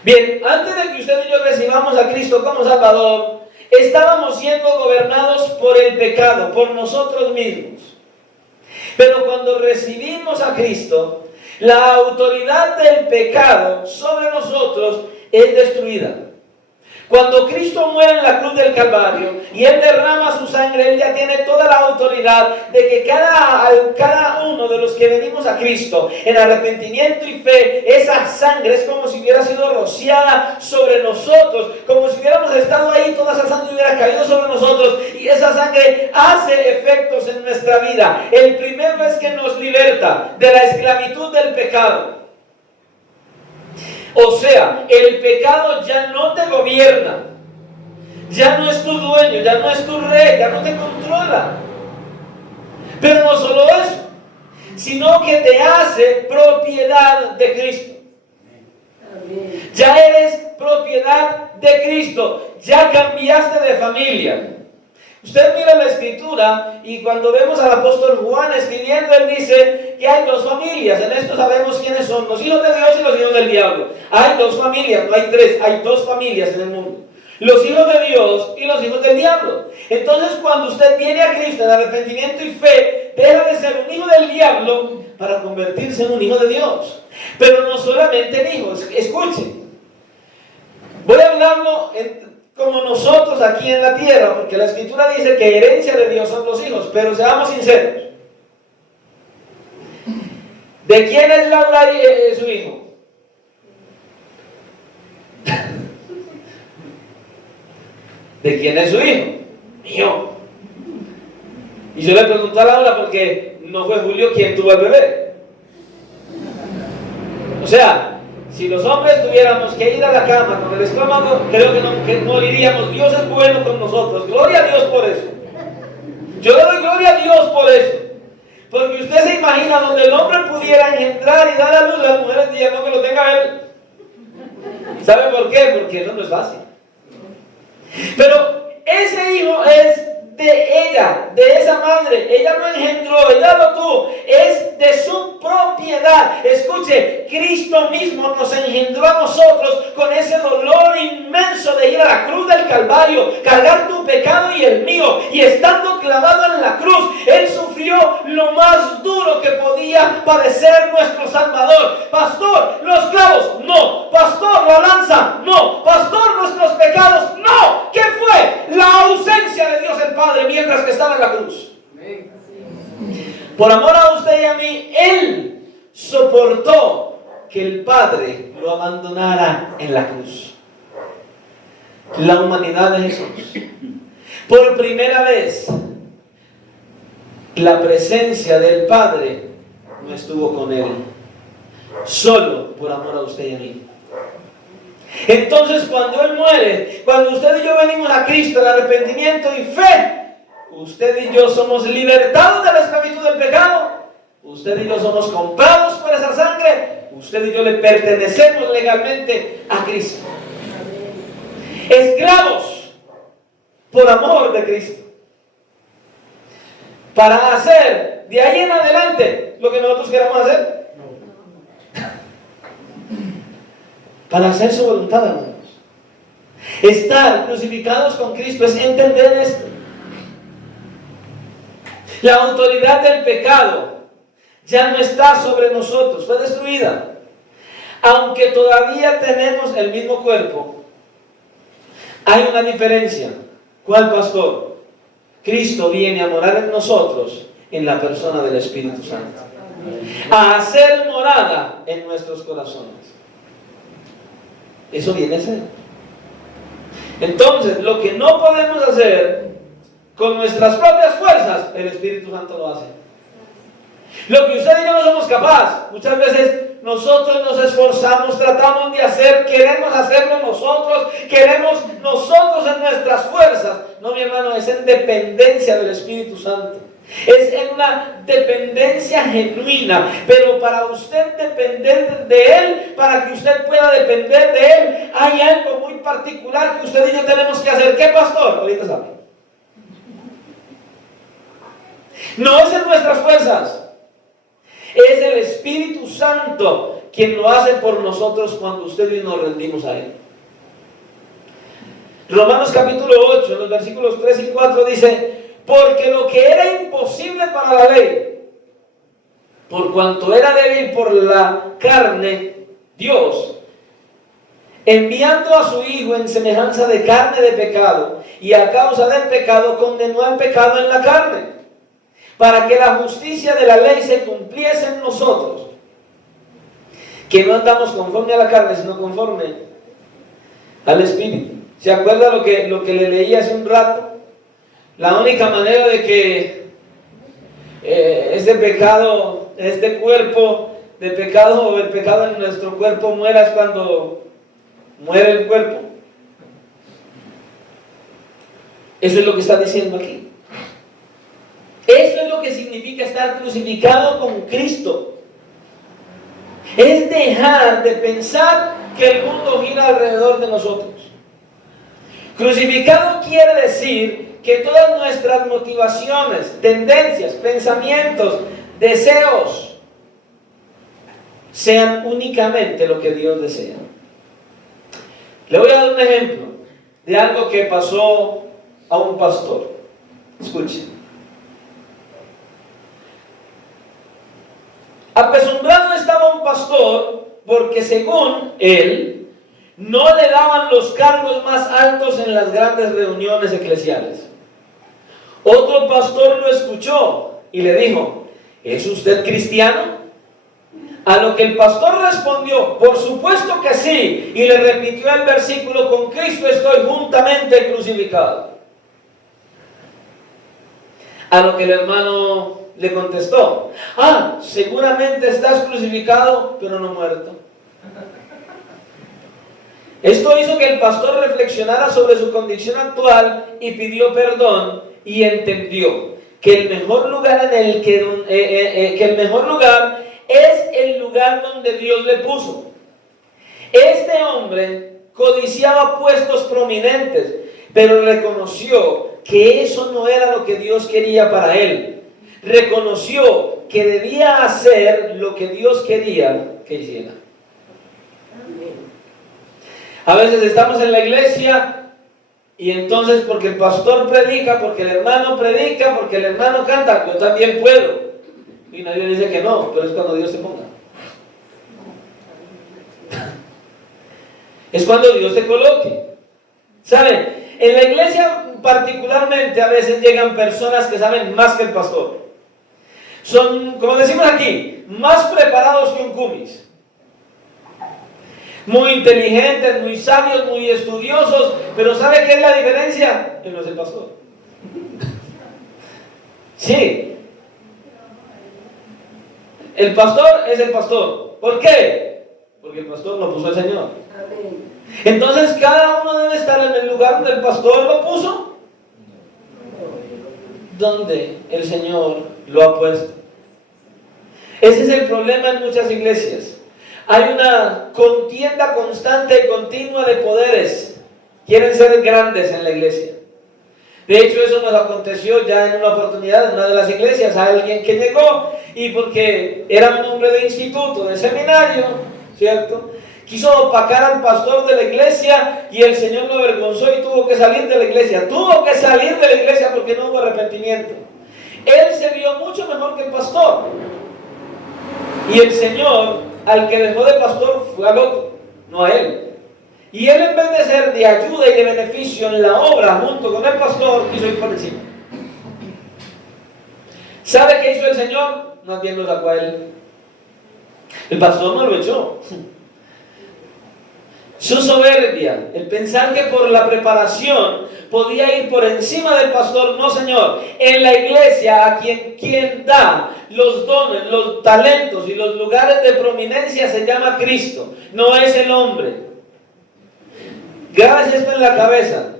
Bien, antes de que usted y yo recibamos a Cristo como Salvador, estábamos siendo gobernados por el pecado, por nosotros mismos. Pero cuando recibimos a Cristo, la autoridad del pecado sobre nosotros es destruida. Cuando Cristo muere en la cruz del Calvario y Él derrama su sangre, Él ya tiene toda la autoridad de que cada uno de los que venimos a Cristo en arrepentimiento y fe, esa sangre es como si hubiera sido rociada sobre nosotros, como si hubiéramos estado ahí, toda esa sangre hubiera caído sobre nosotros y esa sangre hace efectos en nuestra vida. El primero es que nos liberta de la esclavitud del pecado. O sea, el pecado ya no te gobierna, ya no es tu dueño, ya no es tu rey, ya no te controla. Pero no solo eso, sino que te hace propiedad de Cristo. Ya eres propiedad de Cristo, ya cambiaste de familia. Usted mira la Escritura y cuando vemos al apóstol Juan escribiendo, él dice que hay dos familias. En esto sabemos quiénes son, los hijos de Dios y los hijos del diablo. Hay dos familias, no hay tres, hay dos familias en el mundo. Los hijos de Dios y los hijos del diablo. Entonces cuando usted viene a Cristo en arrepentimiento y fe, deja de ser un hijo del diablo para convertirse en un hijo de Dios. Pero no solamente en hijos, escuchen. Voy a hablarlo como nosotros aquí en la tierra, porque la Escritura dice que herencia de Dios son los hijos, pero seamos sinceros. ¿De quién es Laura y su hijo? ¿De quién es su hijo? Mío. Y yo le pregunto a Laura porque no fue Julio quien tuvo el bebé. O sea, si los hombres tuviéramos que ir a la cama con el estómago, creo que no diríamos, Dios es bueno con nosotros. Gloria a Dios por eso. Yo le doy gloria a Dios por eso. Porque usted se imagina donde el hombre pudiera entrar y dar a luz, las mujeres dirían, no, que lo tenga él. ¿Sabe por qué? Porque eso no es fácil. Pero ese hijo es de ella, de esa madre. Ella lo engendró, ella lo tuvo, es de su propiedad. Escuche, Cristo mismo nos engendró a nosotros con ese dolor inmenso de ir a la cruz del Calvario, cargar tu pecado y el mío, y estando clavado en la cruz, Él sufrió lo más duro que podía padecer nuestro Salvador. Pastor, los clavos, no. Pastor, la lanza, no. Pastor, nuestros pecados, no. ¿Qué fue? La ausencia de Dios el Padre mientras que estaba en la cruz. Por amor a usted y a mí, Él soportó que el Padre lo abandonara en la cruz. La humanidad de Jesús. Por primera vez, la presencia del Padre no estuvo con Él. Solo por amor a usted y a mí. Entonces cuando Él muere, cuando usted y yo venimos a Cristo en arrepentimiento y fe, usted y yo somos libertados de la esclavitud del pecado. Usted y yo somos comprados por esa sangre. Usted y yo le pertenecemos legalmente a Cristo. Esclavos por amor de Cristo. Para hacer de ahí en adelante lo que nosotros queramos hacer. Para hacer su voluntad, hermanos. Estar crucificados con Cristo es entender esto. La autoridad del pecado ya no está sobre nosotros, fue destruida. Aunque todavía tenemos el mismo cuerpo, Hay una diferencia. ¿Cuál, pastor? Cristo viene a morar en nosotros en la persona del Espíritu Santo, a hacer morada en nuestros corazones. Eso viene a ser. Entonces, lo que no podemos hacer con nuestras propias fuerzas, el Espíritu Santo lo hace. Lo que usted y yo no somos capaces, muchas veces nosotros nos esforzamos, tratamos de hacer, queremos hacerlo nosotros, queremos nosotros en nuestras fuerzas. No, mi hermano, es en dependencia del Espíritu Santo. Es en una dependencia genuina, pero para usted depender de Él, para que usted pueda depender de Él, hay algo muy particular que usted y yo tenemos que hacer. ¿Qué, pastor? Ahorita sabe. No es en nuestras fuerzas. Es el Espíritu Santo quien lo hace por nosotros cuando usted y yo nos rendimos a Él. Romanos capítulo 8, en los versículos 3 y 4 dice: porque lo que era imposible para la ley, por cuanto era débil por la carne, Dios, enviando a su Hijo en semejanza de carne de pecado, y a causa del pecado condenó al pecado en la carne, para que la justicia de la ley se cumpliese en nosotros, que no andamos conforme a la carne, sino conforme al Espíritu. ¿Se acuerda lo que le leí hace un rato? La única manera de que este pecado, este cuerpo de pecado, o el pecado en nuestro cuerpo muera, es cuando muere el cuerpo. Eso es lo que está diciendo aquí. Eso es lo que significa estar crucificado con Cristo. Es dejar de pensar que el mundo gira alrededor de nosotros. Crucificado quiere decir que todas nuestras motivaciones, tendencias, pensamientos, deseos sean únicamente lo que Dios desea. Le voy a dar un ejemplo de algo que pasó a un pastor. Escuche. Apesumbrado estaba un pastor porque, según él, no le daban los cargos más altos en las grandes reuniones eclesiales. Otro pastor lo escuchó y le dijo: ¿es usted cristiano? A lo que el pastor respondió: por supuesto que sí, y le repitió el versículo: con Cristo estoy juntamente crucificado. A lo que el hermano le contestó: seguramente estás crucificado, pero no muerto. Esto hizo que el pastor reflexionara sobre su condición actual y pidió perdón, y entendió que el mejor lugar el mejor lugar es el lugar donde Dios le puso. Este hombre codiciaba puestos prominentes, pero reconoció que eso no era lo que Dios quería para él. Reconoció que debía hacer lo que Dios quería que hiciera. A veces estamos en la iglesia y entonces, porque el pastor predica, porque el hermano predica, porque el hermano canta, yo también puedo. Y nadie dice que no, pero es cuando Dios te ponga. Es cuando Dios te coloque. ¿Saben? En la iglesia particularmente a veces llegan personas que saben más que el pastor. Son, como decimos aquí, más preparados que un cumis. Muy inteligentes, muy sabios, muy estudiosos, pero ¿sabe qué es la diferencia? Que no es el pastor. Sí. El pastor es el pastor. ¿Por qué? Porque el pastor lo puso el Señor. Entonces cada uno debe estar en el lugar donde el pastor lo puso, donde el Señor lo ha puesto. Ese es el problema en muchas iglesias. Hay una contienda constante y continua de poderes. Quieren ser grandes en la iglesia. De hecho, eso nos aconteció ya en una oportunidad en una de las iglesias. A alguien que llegó y porque era un hombre de instituto, de seminario, ¿cierto?, quiso opacar al pastor de la iglesia y el Señor lo avergonzó y tuvo que salir de la iglesia. Tuvo que salir de la iglesia porque no hubo arrepentimiento. Él se vio mucho mejor que el pastor. Y el Señor, al que dejó de pastor, fue al otro, no a él. Y él, en vez de ser de ayuda y de beneficio en la obra junto con el pastor, quiso ir por encima. ¿Sabe qué hizo el Señor? Más bien lo sacó a él. El pastor no lo echó. Su soberbia, el pensar que por la preparación podía ir por encima del pastor, no, señor. En la iglesia, a quien da los dones, los talentos y los lugares de prominencia se llama Cristo, no es el hombre. Grábese esto en la cabeza.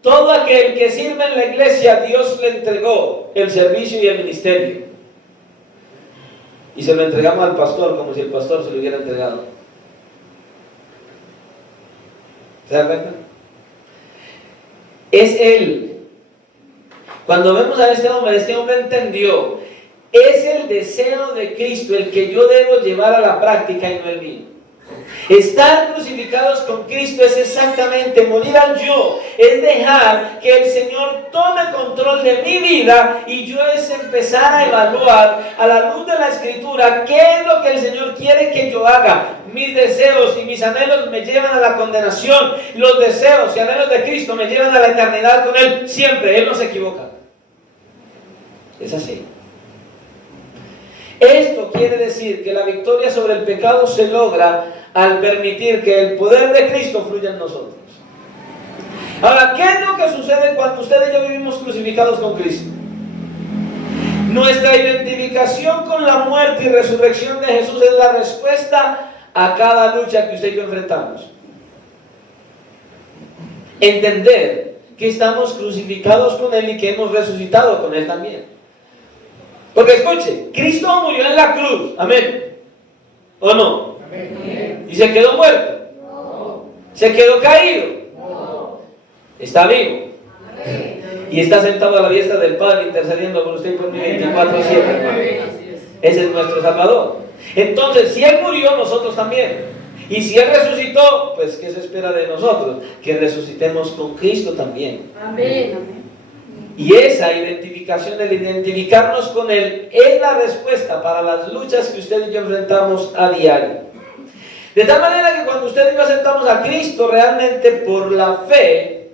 Todo aquel que sirve en la iglesia, Dios le entregó el servicio y el ministerio. Y se lo entregamos al pastor como si el pastor se lo hubiera entregado. ¿Se da cuenta? Es él. Cuando vemos a este hombre entendió, es el deseo de Cristo el que yo debo llevar a la práctica y no el mío. Estar crucificados con Cristo es exactamente morir al yo, es dejar que el Señor tome control de mi vida y yo es empezar a evaluar a la luz de la Escritura qué es lo que el Señor quiere que yo haga. Mis deseos y mis anhelos me llevan a la condenación, los deseos y anhelos de Cristo me llevan a la eternidad con Él siempre. Él no se equivoca, es así. Esto quiere decir que la victoria sobre el pecado se logra al permitir que el poder de Cristo fluya en nosotros. Ahora, ¿qué es lo que sucede cuando usted y yo vivimos crucificados con Cristo? Nuestra identificación con la muerte y resurrección de Jesús es la respuesta a cada lucha que usted y yo enfrentamos. Entender que estamos crucificados con Él y que hemos resucitado con Él también. Porque escuche, Cristo murió en la cruz, amén, ¿o no? Amén. ¿Y se quedó muerto? No. ¿Se quedó caído? No. Está vivo. Amén. Y está sentado a la diestra del Padre intercediendo por usted y por mí 24/7, hermano. Ese es nuestro Salvador. Entonces, si Él murió, nosotros también. Y si Él resucitó, pues ¿qué se espera de nosotros? Que resucitemos con Cristo también. Amén. Y esa identificación, el identificarnos con Él, es la respuesta para las luchas que usted y yo enfrentamos a diario. De tal manera que cuando usted y yo aceptamos a Cristo realmente por la fe,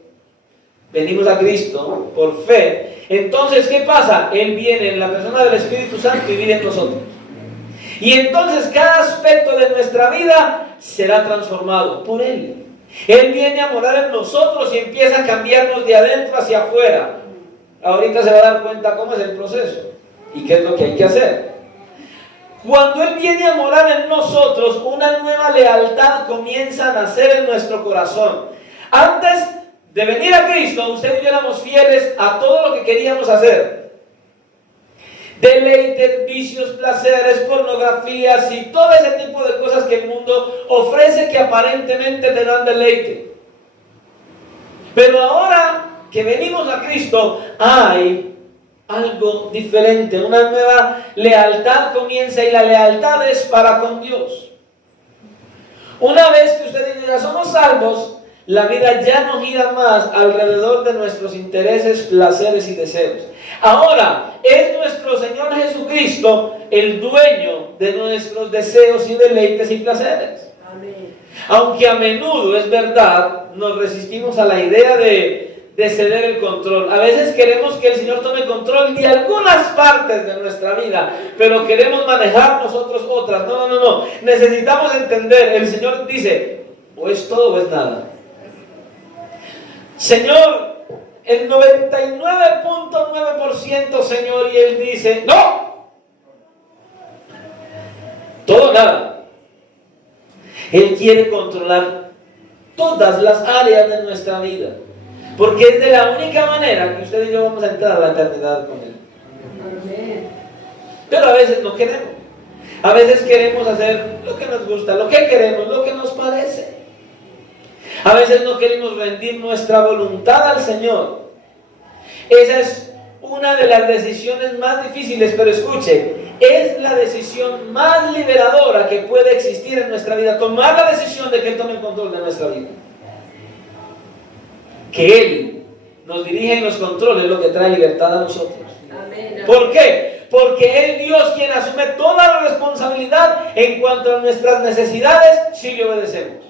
venimos a Cristo por fe, entonces ¿qué pasa? Él viene en la persona del Espíritu Santo y vive en nosotros. Y entonces cada aspecto de nuestra vida será transformado por Él. Él viene a morar en nosotros y empieza a cambiarnos de adentro hacia afuera. Ahorita se va a dar cuenta cómo es el proceso y qué es lo que hay que hacer. Cuando Él viene a morar en nosotros, una nueva lealtad comienza a nacer en nuestro corazón. Antes de venir a Cristo, usted y yo éramos fieles a todo lo que queríamos hacer. Deleites, vicios, placeres, pornografías y todo ese tipo de cosas que el mundo ofrece que aparentemente te dan deleite. Pero ahora que venimos a Cristo, hay algo diferente, una nueva lealtad comienza y la lealtad es para con Dios. Una vez que usted y yo ya somos salvos, la vida ya no gira más alrededor de nuestros intereses, placeres y deseos. Ahora es nuestro Señor Jesucristo el dueño de nuestros deseos y deleites y placeres. Amén. Aunque a menudo, es verdad, nos resistimos a la idea de ceder el control. A veces queremos que el Señor tome control de algunas partes de nuestra vida, pero queremos manejar nosotros otras. No. Necesitamos entender, el Señor dice, o es todo o es nada. Señor, el 99.9%, Señor, y Él dice, no, todo o nada. Él quiere controlar todas las áreas de nuestra vida. Porque es de la única manera que usted y yo vamos a entrar a la eternidad con Él. Amén. Pero a veces no queremos. A veces queremos hacer lo que nos gusta, lo que queremos, lo que nos parece. A veces no queremos rendir nuestra voluntad al Señor. Esa es una de las decisiones más difíciles, pero escuche, es la decisión más liberadora que puede existir en nuestra vida. Tomar la decisión de que Él tome el control de nuestra vida. Que Él nos dirija y nos controle es lo que trae libertad a nosotros. Amén. ¿Por qué? Porque es Dios quien asume toda la responsabilidad en cuanto a nuestras necesidades si le obedecemos.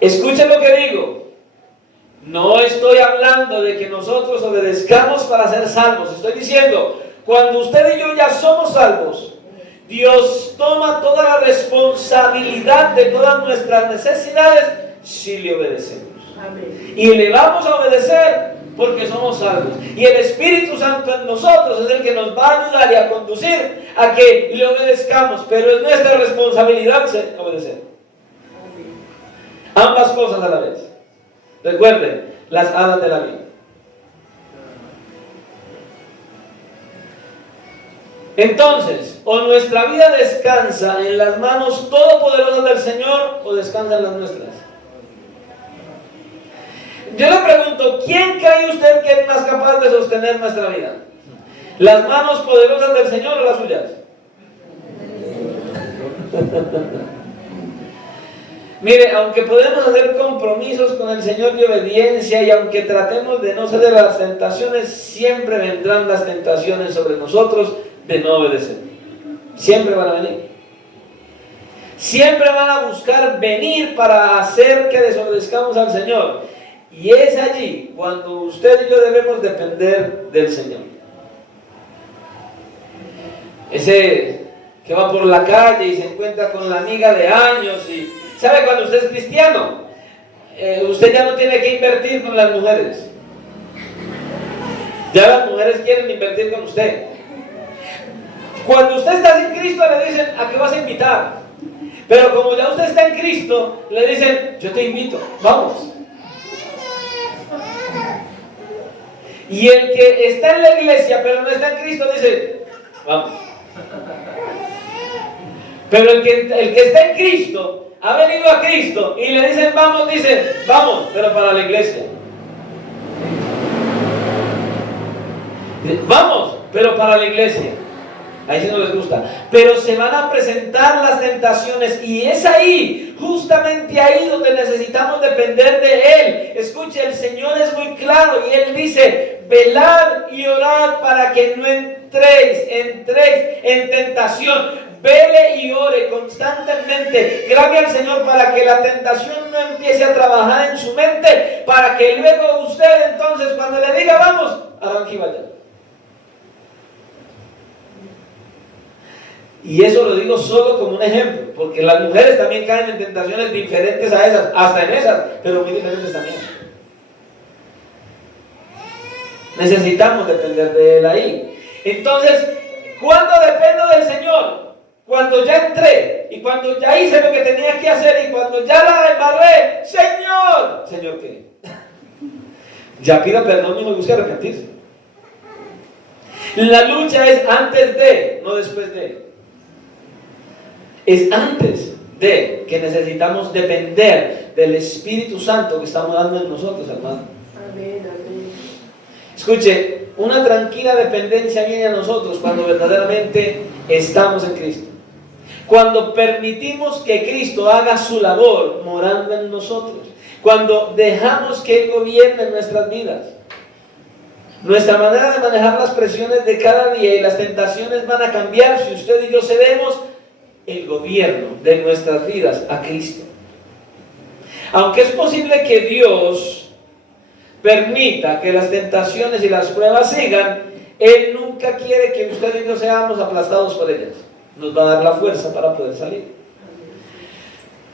Escuchen lo que digo. No estoy hablando de que nosotros obedezcamos para ser salvos. Estoy diciendo, cuando usted y yo ya somos salvos, Dios toma toda la responsabilidad de todas nuestras necesidades si le obedecemos. Amén. Y le vamos a obedecer porque somos salvos. Y el Espíritu Santo en nosotros es el que nos va a ayudar y a conducir a que le obedezcamos. Pero es nuestra responsabilidad obedecer. Ambas cosas a la vez. Recuerden, las alas de la vida. Entonces, o nuestra vida descansa en las manos todopoderosas del Señor o descansa en las nuestras. Yo le pregunto, ¿quién cree usted que es más capaz de sostener nuestra vida? ¿Las manos poderosas del Señor o las suyas? Mire, aunque podemos hacer compromisos con el Señor de obediencia y aunque tratemos de no ceder a las tentaciones, siempre vendrán las tentaciones sobre nosotros de no obedecer. Siempre van a venir. Siempre van a buscar venir para hacer que desobedezcamos al Señor. Y es allí cuando usted y yo debemos depender del Señor. Ese que va por la calle y se encuentra con la amiga de años y... ¿Sabe cuando usted es cristiano? Usted ya no tiene que invertir con las mujeres. Ya las mujeres quieren invertir con usted. Cuando usted está sin Cristo le dicen, ¿a qué vas a invitar? Pero como ya usted está en Cristo, le dicen, yo te invito, vamos. Y el que está en la iglesia pero no está en Cristo dice, vamos. Pero el que está en Cristo, ha venido a Cristo y le dicen vamos, dice vamos, pero para la iglesia. Vamos, pero para la iglesia. Ahí sí no les gusta. Pero se van a presentar las tentaciones y es ahí, justamente ahí donde necesitamos depender de Él. Escuche, el Señor es muy claro y Él dice, velad y orad para que no entréis en tentación. Vele y ore constantemente. Clame al Señor para que la tentación no empiece a trabajar en su mente, para que luego usted entonces cuando le diga vamos, arranque y vaya. Y eso lo digo solo como un ejemplo, porque las mujeres también caen en tentaciones diferentes a esas, hasta en esas, pero muy diferentes también. Necesitamos depender de Él ahí. Entonces, ¿cuándo dependo del Señor? Cuando ya entré y cuando ya hice lo que tenía que hacer y cuando ya la embarré, Señor, ¿Señor qué? Ya pida perdón y no busque arrepentirse. La lucha es antes de, no después de. Es antes de que necesitamos depender del Espíritu Santo que está morando en nosotros, hermano. Amén, amén. Escuche, una tranquila dependencia viene a nosotros cuando verdaderamente estamos en Cristo. Cuando permitimos que Cristo haga su labor morando en nosotros. Cuando dejamos que Él gobierne nuestras vidas. Nuestra manera de manejar las presiones de cada día y las tentaciones van a cambiar si usted y yo cedemos el gobierno de nuestras vidas a Cristo. Aunque es posible que Dios permita que las tentaciones y las pruebas sigan, Él nunca quiere que usted y yo seamos aplastados por ellas. Nos va a dar la fuerza para poder salir.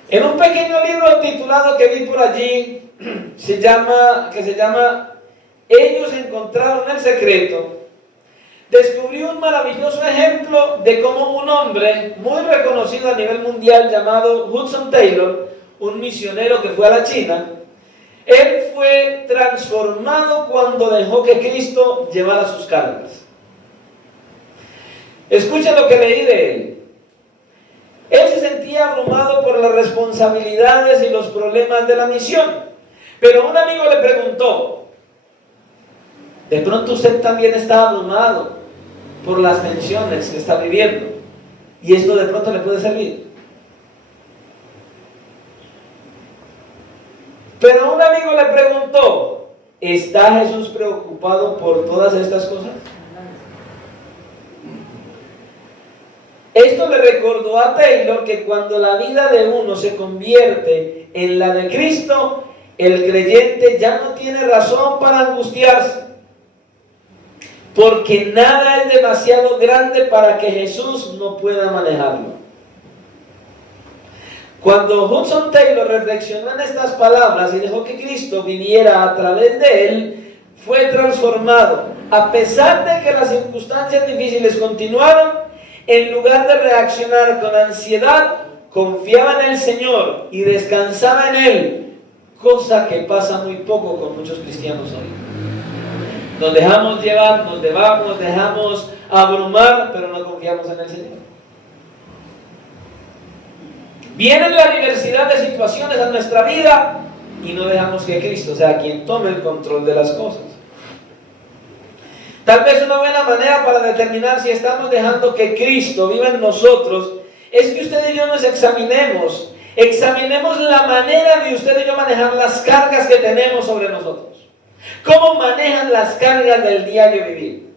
En un pequeño libro titulado que vi por allí, que se llama Ellos encontraron el secreto, descubrí un maravilloso ejemplo de cómo un hombre muy reconocido a nivel mundial llamado Hudson Taylor, un misionero que fue a la China, él fue transformado cuando dejó que Cristo llevara sus cargas. Escuchen lo que leí de él. Él se sentía abrumado por las responsabilidades y los problemas de la misión. Pero un amigo le preguntó, ¿de pronto usted también está abrumado por las tensiones que está viviendo? ¿Y esto de pronto le puede servir? Pero un amigo le preguntó, ¿está Jesús preocupado por todas estas cosas? Esto le recordó a Taylor que cuando la vida de uno se convierte en la de Cristo, el creyente ya no tiene razón para angustiarse, porque nada es demasiado grande para que Jesús no pueda manejarlo. Cuando Hudson Taylor reflexionó en estas palabras y dejó que Cristo viviera a través de él, fue transformado. A pesar de que las circunstancias difíciles continuaron, en lugar de reaccionar con ansiedad, confiaba en el Señor y descansaba en Él, cosa que pasa muy poco con muchos cristianos hoy. Nos dejamos llevar, nos dejamos abrumar, pero no confiamos en el Señor. Viene la diversidad de situaciones a nuestra vida y no dejamos que Cristo sea quien tome el control de las cosas. Tal vez una buena manera para determinar si estamos dejando que Cristo viva en nosotros es que usted y yo nos examinemos la manera de usted y yo manejar las cargas que tenemos sobre nosotros. ¿Cómo manejan las cargas del diario vivir?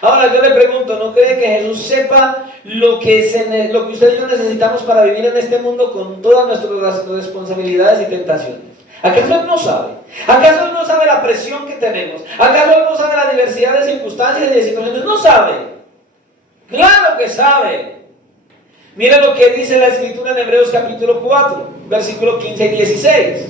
Ahora yo le pregunto, ¿no cree que Jesús sepa lo que usted y yo necesitamos para vivir en este mundo con todas nuestras responsabilidades y tentaciones? ¿Acaso Él no sabe? ¿Acaso Él no sabe la presión que tenemos? ¿Acaso Él no sabe la diversidad de circunstancias y de situaciones? No sabe. Claro que sabe. Mira lo que dice la Escritura en Hebreos capítulo 4, versículos 15 y 16.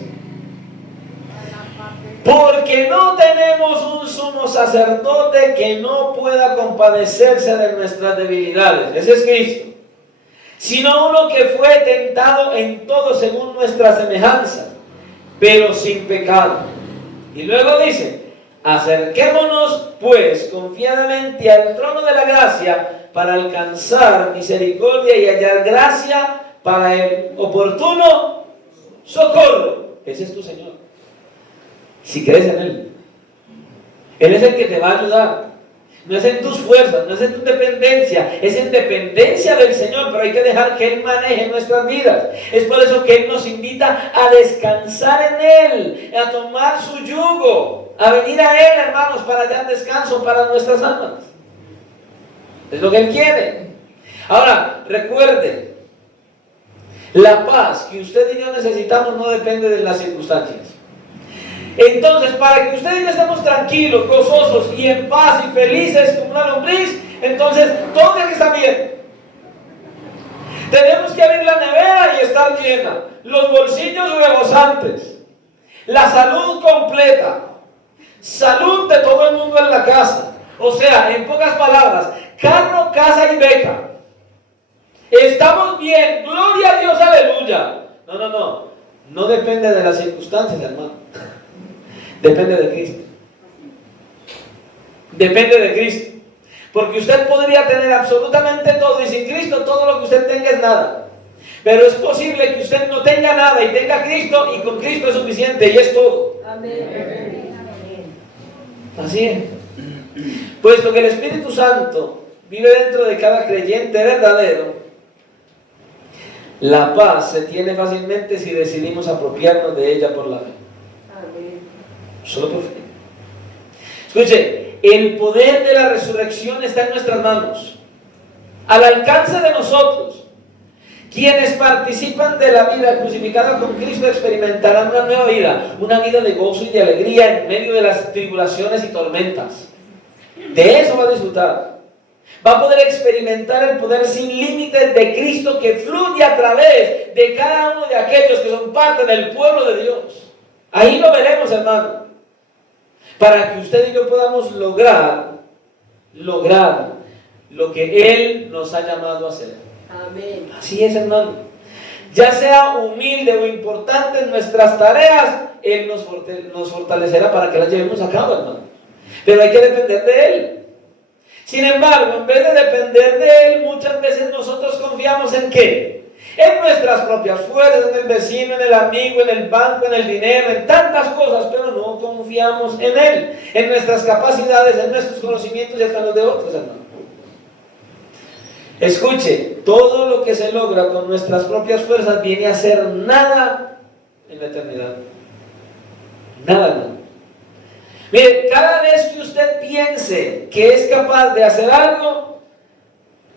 Porque no tenemos un sumo sacerdote que no pueda compadecerse de nuestras debilidades. Ese es Cristo. Sino uno que fue tentado en todo según nuestra semejanza, pero sin pecado. Y luego dice, acerquémonos pues confiadamente al trono de la gracia para alcanzar misericordia y hallar gracia para el oportuno socorro. Ese es tu Señor. Si crees en Él, Él es el que te va a ayudar. No es en tus fuerzas, no es en tu dependencia, es en dependencia del Señor, pero hay que dejar que Él maneje nuestras vidas. Es por eso que Él nos invita a descansar en Él, a tomar su yugo, a venir a Él, hermanos, para hallar descanso para nuestras almas. Es lo que Él quiere. Ahora, recuerde, la paz que usted y yo necesitamos no depende de las circunstancias. Entonces, para que usted y yo estemos tranquilos, gozosos y en paz y felices como una lombriz, entonces todo tiene que estar bien. Tenemos que abrir la nevera y estar llena, los bolsillos rebosantes, la salud completa, salud de todo el mundo en la casa. O sea, en pocas palabras, carro, casa y beca. Estamos bien, gloria a Dios, aleluya. No depende de las circunstancias, hermano. Depende de Cristo. Depende de Cristo. Porque usted podría tener absolutamente todo y sin Cristo todo lo que usted tenga es nada. Pero es posible que usted no tenga nada y tenga Cristo y con Cristo es suficiente y es todo. Amén. Así es. Puesto que el Espíritu Santo vive dentro de cada creyente verdadero, la paz se tiene fácilmente si decidimos apropiarnos de ella por la fe. Amén. Solo por fe. Escuche, el poder de la resurrección está en nuestras manos, al alcance de nosotros. Quienes participan de la vida crucificada con Cristo experimentarán una vida de gozo y de alegría en medio de las tribulaciones y tormentas. De eso va a disfrutar. Va a poder experimentar el poder sin límites de Cristo que fluye a través de cada uno de aquellos que son parte del pueblo de Dios. Ahí lo veremos, hermano. Para que usted y yo podamos lograr lo que Él nos ha llamado a hacer. Amén. Así es, hermano. Ya sea humilde o importante en nuestras tareas, Él nos fortalecerá para que las llevemos a cabo, hermano. Pero hay que depender de Él. Sin embargo, en vez de depender de Él, muchas veces nosotros confiamos ¿en qué? En nuestras propias fuerzas, en el vecino, en el amigo, en el banco, en el dinero, en tantas cosas, pero no confiamos en Él, en nuestras capacidades, en nuestros conocimientos y hasta los de otros, hermano. Escuche, todo lo que se logra con nuestras propias fuerzas viene a ser nada en la eternidad. Nada, hermano. Mire, cada vez que usted piense que es capaz de hacer algo,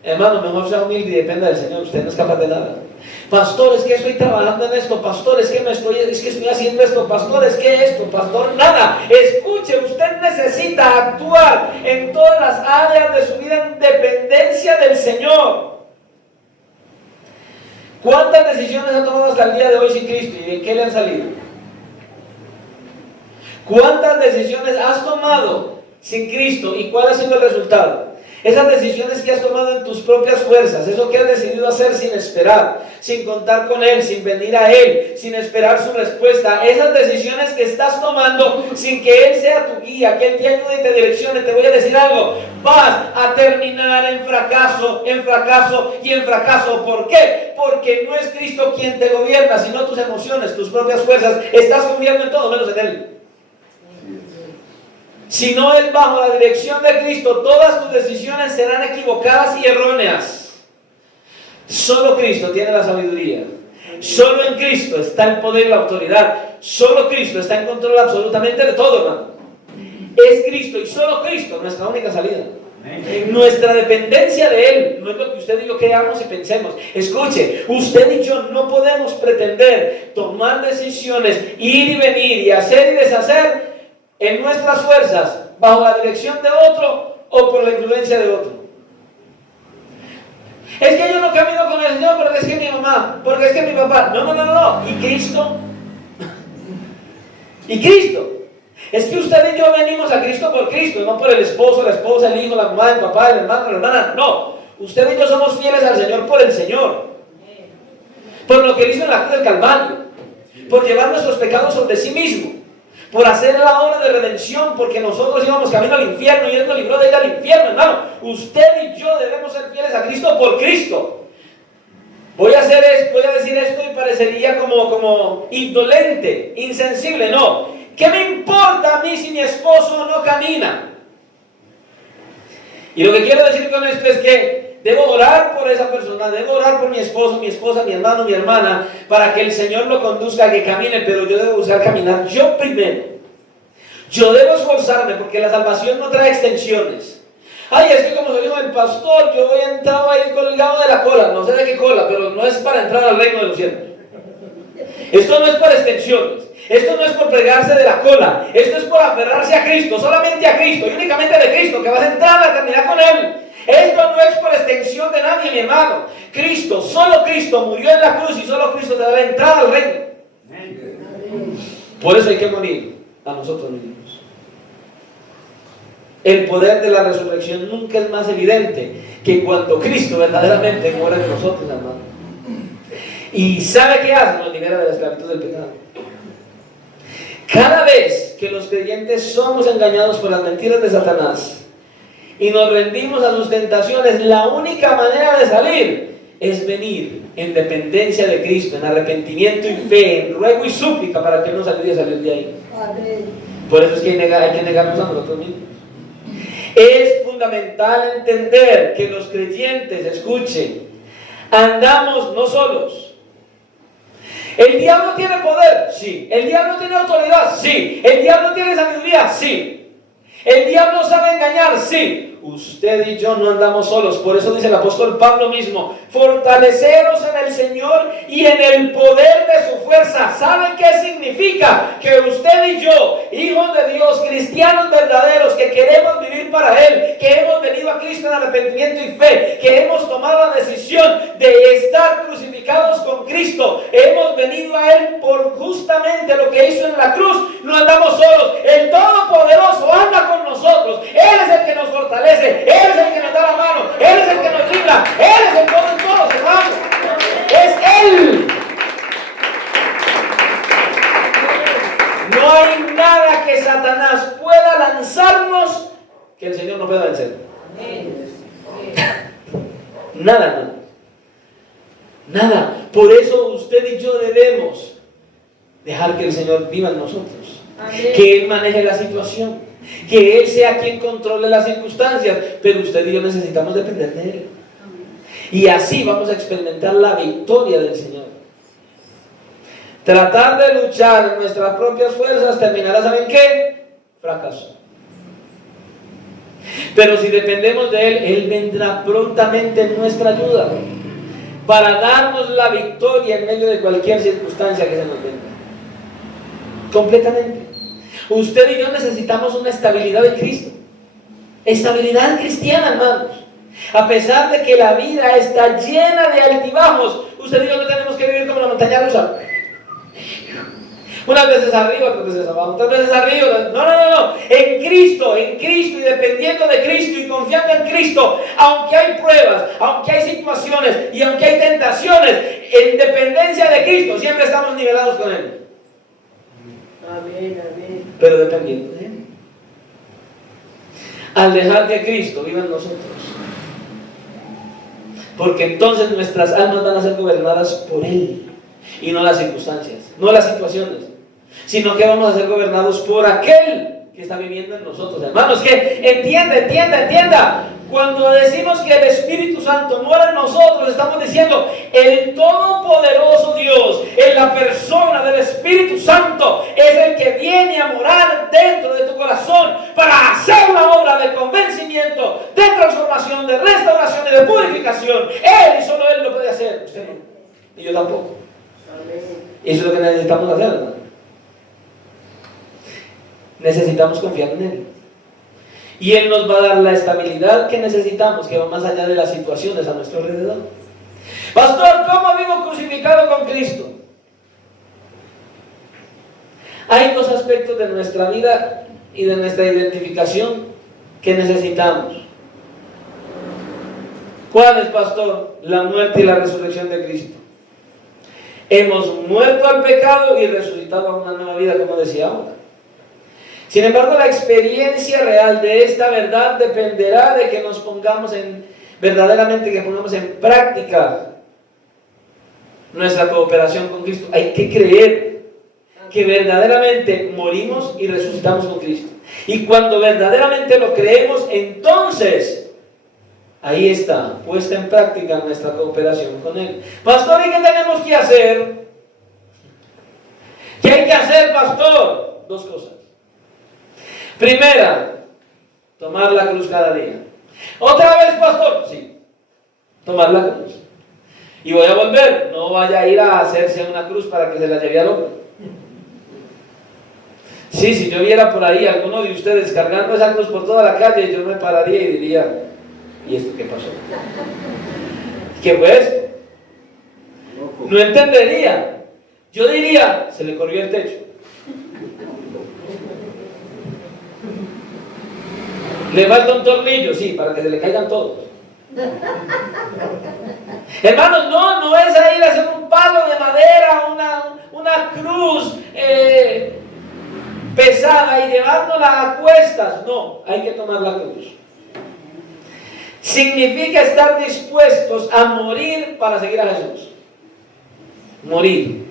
hermano, mejor sea humilde y dependa del Señor. Usted no es capaz de nada. Pastor, es que estoy trabajando en esto. Pastor, es que estoy haciendo esto. Pastor, es que esto. Pastor, nada. Escuche, usted necesita actuar en todas las áreas de su vida en dependencia del Señor. ¿Cuántas decisiones ha tomado hasta el día de hoy sin Cristo y en qué le han salido? ¿Cuántas decisiones has tomado sin Cristo y cuál ha sido el resultado? Esas decisiones que has tomado en tus propias fuerzas, eso que has decidido hacer sin esperar, sin contar con Él, sin venir a Él, sin esperar su respuesta, esas decisiones que estás tomando sin que Él sea tu guía, que Él te ayude y te direccione. Te voy a decir algo, vas a terminar en fracaso, en fracaso y en fracaso. ¿Por qué? Porque no es Cristo quien te gobierna, sino tus emociones, tus propias fuerzas. Estás confiando en todo menos en Él. Si no es bajo la dirección de Cristo, todas tus decisiones serán equivocadas y erróneas. Solo Cristo tiene la sabiduría. Solo en Cristo está el poder y la autoridad. Solo Cristo está en control absolutamente de todo, hermano. Es Cristo y solo Cristo nuestra única salida. Nuestra dependencia de Él no es lo que usted y yo creamos y pensemos. Escuche, usted y yo no podemos pretender tomar decisiones, ir y venir y hacer y deshacer en nuestras fuerzas, bajo la dirección de otro o por la influencia de otro. Es que yo no camino con el Señor porque es que mi mamá, porque es que mi papá. No. ¿Y Cristo? ¿Y Cristo? Es que usted y yo venimos a Cristo por Cristo, no por el esposo, la esposa, el hijo, la mamá, el papá, el hermano, la hermana. No, usted y yo somos fieles al Señor por el Señor, por lo que Él hizo en la cruz del Calvario, por llevar nuestros pecados sobre sí mismo, por hacer la obra de redención, porque nosotros íbamos camino al infierno y Él nos libró de ir al infierno, hermano. Usted y yo debemos ser fieles a Cristo por Cristo. Voy a decir esto y parecería como indolente, insensible. No, ¿qué me importa a mí si mi esposo no camina? Y lo que quiero decir con esto es que debo orar por esa persona, debo orar por mi esposo, mi esposa, mi hermano, mi hermana, para que el Señor lo conduzca a que camine, pero yo debo buscar caminar yo primero. Yo debo esforzarme porque la salvación no trae extensiones. Ay, es que como se dijo el pastor, yo voy a entrar ahí colgado de la cola, no sé de qué cola, pero no es para entrar al reino de los cielos. Esto no es por extensiones, esto no es por pegarse de la cola, esto es por aferrarse a Cristo, solamente a Cristo y únicamente de Cristo, que vas a entrar a la eternidad con Él. Esto no es por extensión de nadie, mi hermano. Cristo, solo Cristo murió en la cruz y solo Cristo te da la entrada al reino. Por eso hay que morir a nosotros mismos. El poder de la resurrección nunca es más evidente que cuando Cristo verdaderamente muere en nosotros, hermano. ¿Y sabe qué hace? Nos libera de la esclavitud del pecado. Cada vez que los creyentes somos engañados por las mentiras de Satanás y nos rendimos a sus tentaciones, la única manera de salir es venir en dependencia de Cristo, en arrepentimiento y fe, en ruego y súplica para que Él nos ayude a salir de ahí. Por eso es que hay que negarnos a nosotros mismos. Es fundamental entender que los creyentes, escuchen, andamos no solos. ¿El diablo tiene poder? Sí. ¿El diablo tiene autoridad? Sí. ¿El diablo tiene sabiduría? Sí. ¿El diablo sabe engañar? Sí. Usted y yo no andamos solos. Por eso dice el apóstol Pablo mismo: fortaleceros en el Señor y en el poder de su fuerza. ¿Saben qué significa? Que usted y yo, hijos de Dios, cristianos verdaderos, que queremos vivir para Él, que hemos venido a Cristo en arrepentimiento y fe, que hemos tomado la decisión de estar crucificados con Cristo, hemos venido a Él por justamente lo que hizo en la cruz. No andamos solos. El Todopoderoso anda con nosotros. Él es el que nos fortalece. Él es el que nos da la mano, Él es el que nos libra, Él es el todo en todos, hermano. Es Él. No hay nada que Satanás pueda lanzarnos que el Señor no pueda vencer. Nada. Por eso usted y yo debemos dejar que el Señor viva en nosotros. Que Él maneje la situación, que Él sea quien controle las circunstancias, pero usted y yo necesitamos depender de Él. Y así vamos a experimentar la victoria del Señor. Tratar de luchar en nuestras propias fuerzas terminará, ¿saben qué? Fracaso. Pero si dependemos de Él, Él vendrá prontamente en nuestra ayuda. para darnos la victoria en medio de cualquier circunstancia que se nos venga. Completamente. Usted y yo necesitamos una estabilidad en Cristo. Estabilidad cristiana, hermanos. A pesar de que la vida está llena de altibajos, usted y yo no tenemos que vivir como la montaña rusa. Unas veces arriba, otras veces abajo, otras veces arriba. No. En Cristo y dependiendo de Cristo y confiando en Cristo, aunque hay pruebas, aunque hay situaciones y aunque hay tentaciones, en dependencia de Cristo siempre estamos nivelados con Él. Amén, amén. Pero dependiendo de Él. Al dejar que Cristo viva en nosotros. Porque entonces nuestras almas van a ser gobernadas por Él. Y no las circunstancias, no las situaciones, sino que vamos a ser gobernados por aquel que está viviendo en nosotros. Hermanos, que entienda. Cuando decimos que el Espíritu Santo mora en nosotros, estamos diciendo el todopoderoso Dios, en la persona del Espíritu Santo, es el que viene a morar dentro de tu corazón para hacer la obra de convencimiento, de transformación, de restauración y de purificación. Él y solo Él lo puede hacer. Usted no. Y yo tampoco. Eso es lo que necesitamos hacer, hermano. Necesitamos confiar en Él. Y Él nos va a dar la estabilidad que necesitamos, que va más allá de las situaciones a nuestro alrededor. Pastor, ¿cómo vivo crucificado con Cristo? Hay dos aspectos de nuestra vida y de nuestra identificación que necesitamos. ¿Cuál es, pastor? La muerte y la resurrección de Cristo. Hemos muerto al pecado y resucitado a una nueva vida, como decía ahora. Sin embargo, la experiencia real de esta verdad dependerá de que nos pongamos verdaderamente que pongamos en práctica nuestra cooperación con Cristo. Hay que creer que verdaderamente morimos y resucitamos con Cristo. Y cuando verdaderamente lo creemos, entonces ahí está, puesta en práctica nuestra cooperación con Él. Pastor, ¿y qué tenemos que hacer? ¿Qué hay que hacer, pastor? Dos cosas. Primera, tomar la cruz cada día. ¿Otra vez, pastor? Sí, tomar la cruz. Y voy a volver, no vaya a ir a hacerse una cruz para que se la lleve al hombre. Sí, si yo viera por ahí a alguno de ustedes cargando esa cruz por toda la calle, yo me pararía y diría, ¿y esto qué pasó? ¿Qué pues? No entendería. Yo diría, se le corrió el techo. Le falta un tornillo, sí, para que se le caigan todos. Hermanos, no es a ir a hacer un palo de madera, una cruz pesada y llevárnosla a cuestas. No, hay que tomar la cruz. Significa estar dispuestos a morir para seguir a Jesús. Morir.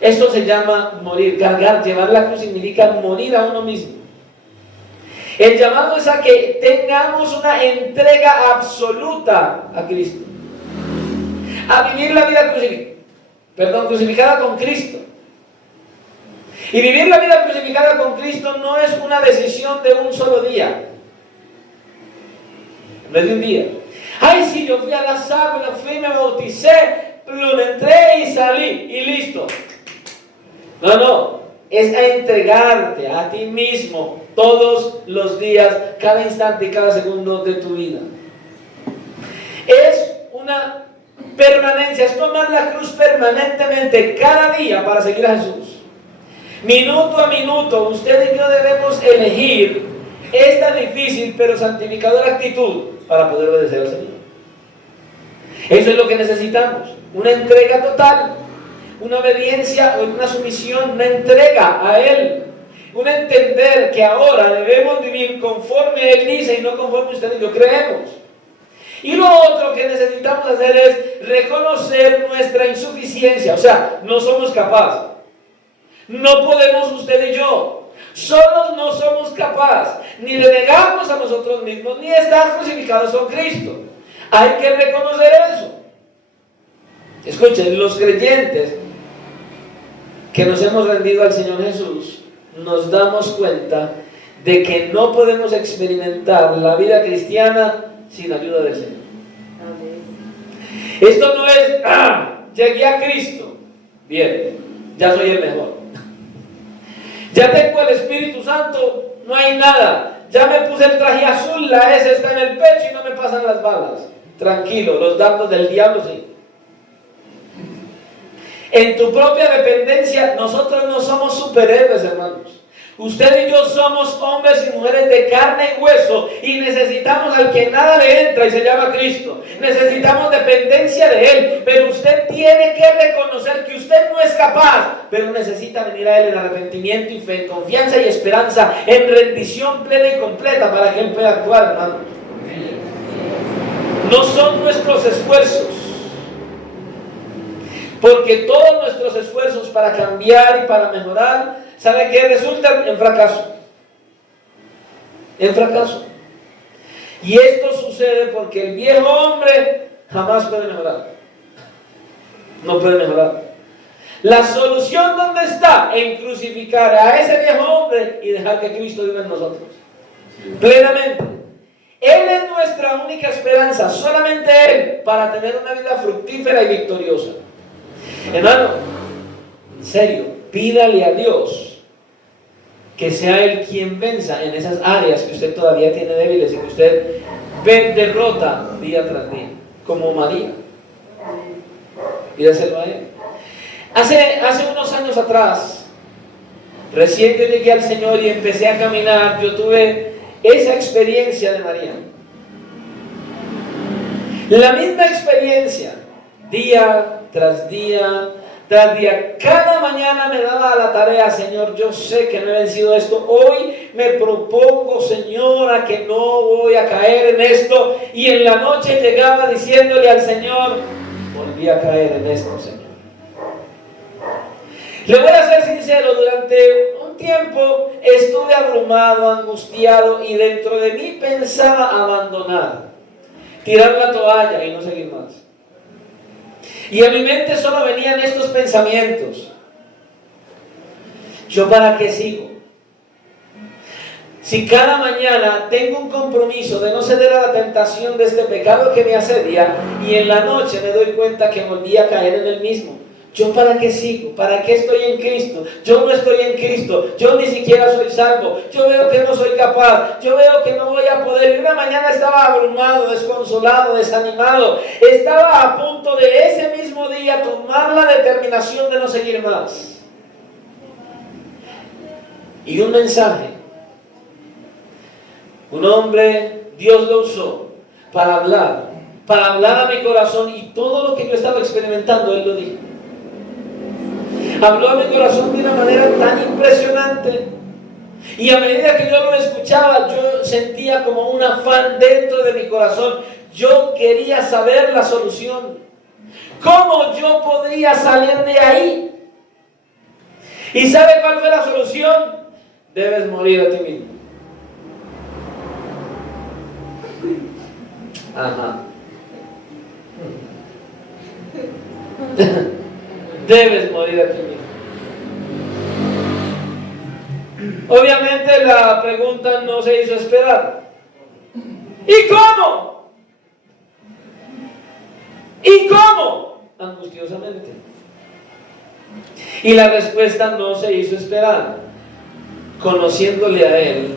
Esto se llama morir. Cargar, llevar la cruz significa morir a uno mismo. El llamado es a que tengamos una entrega absoluta a Cristo. A vivir la vida crucificada con Cristo. Y vivir la vida crucificada con Cristo no es una decisión de un solo día. No es de un día. Ay, sí, yo fui a las aguas, me bauticé, lo entré y salí, y listo. No. Es a entregarte a ti mismo todos los días, cada instante y cada segundo de tu vida. Es una permanencia, es tomar la cruz permanentemente, cada día, para seguir a Jesús. Minuto a minuto, usted y yo debemos elegir esta difícil pero santificadora actitud para poder obedecer al Señor. Eso es lo que necesitamos, una entrega total. Una obediencia, una sumisión, una entrega a Él. Un entender que ahora debemos vivir conforme Él dice y no conforme usted y yo creemos. Y lo otro que necesitamos hacer es reconocer nuestra insuficiencia. O sea, no somos capaces. No podemos usted y yo. Solos no somos capaces ni de negarnos a nosotros mismos, ni de estar crucificados con Cristo. Hay que reconocer eso. Escuchen, los creyentes que nos hemos rendido al Señor Jesús, nos damos cuenta de que no podemos experimentar la vida cristiana sin ayuda del Señor. Amén. Esto no es, llegué a Cristo, bien, ya soy el mejor. Ya tengo el Espíritu Santo, no hay nada. Ya me puse el traje azul, la S está en el pecho y no me pasan las balas. Tranquilo, los dardos del diablo sí. En tu propia dependencia, nosotros no somos superhéroes, hermanos. Usted y yo somos hombres y mujeres de carne y hueso y necesitamos al que nada le entra y se llama Cristo. Necesitamos dependencia de Él, pero usted tiene que reconocer que usted no es capaz, pero necesita venir a Él en arrepentimiento y fe, en confianza y esperanza, en rendición plena y completa para que Él pueda actuar, hermanos. No son nuestros esfuerzos, porque todos nuestros esfuerzos para cambiar y para mejorar, ¿sabe qué? Resultan en fracaso. En fracaso. Y esto sucede porque el viejo hombre jamás puede mejorar. No puede mejorar. La solución, ¿dónde está? En crucificar a ese viejo hombre y dejar que Cristo viva en nosotros. Plenamente. Él es nuestra única esperanza, solamente Él, para tener una vida fructífera y victoriosa. Hermano, en serio, pídale a Dios que sea Él quien venza en esas áreas que usted todavía tiene débiles y que usted ve derrota día tras día, como María. Pídaselo a Él. Hace unos años atrás, recién yo llegué al Señor y empecé a caminar, yo tuve esa experiencia de María. La misma experiencia, día tras día, tras día. Cada mañana me daba la tarea, Señor, yo sé que no he vencido esto. Hoy me propongo, Señor, a que no voy a caer en esto. Y en la noche llegaba diciéndole al Señor, volví a caer en esto, Señor. Le voy a ser sincero, durante un tiempo estuve abrumado, angustiado y dentro de mí pensaba abandonar, tirar la toalla y no seguir más. Y a mi mente solo venían estos pensamientos: ¿yo para qué sigo? Si cada mañana tengo un compromiso de no ceder a la tentación de este pecado que me asedia y en la noche me doy cuenta que volví a caer en el mismo, ¿yo para qué sigo? ¿Para qué estoy en Cristo? Yo no estoy en Cristo, yo ni siquiera soy salvo, yo veo que no soy capaz, yo veo que no voy a poder. Y una mañana estaba abrumado, desconsolado, desanimado, estaba a punto de ese mismo día tomar la determinación de no seguir más. Y un mensaje, un hombre, Dios lo usó para hablar a mi corazón, y todo lo que yo estaba experimentando, Él lo dijo. Habló a mi corazón de una manera tan impresionante, y a medida que yo lo escuchaba, yo sentía como un afán dentro de mi corazón. Yo quería saber la solución. ¿Cómo yo podría salir de ahí? ¿Y sabe cuál fue la solución? Debes morir a ti mismo. Ajá. Debes morir a ti mismo. Obviamente la pregunta no se hizo esperar. ¿Y cómo? ¿Y cómo? Angustiosamente. Y la respuesta no se hizo esperar, conociéndole a Él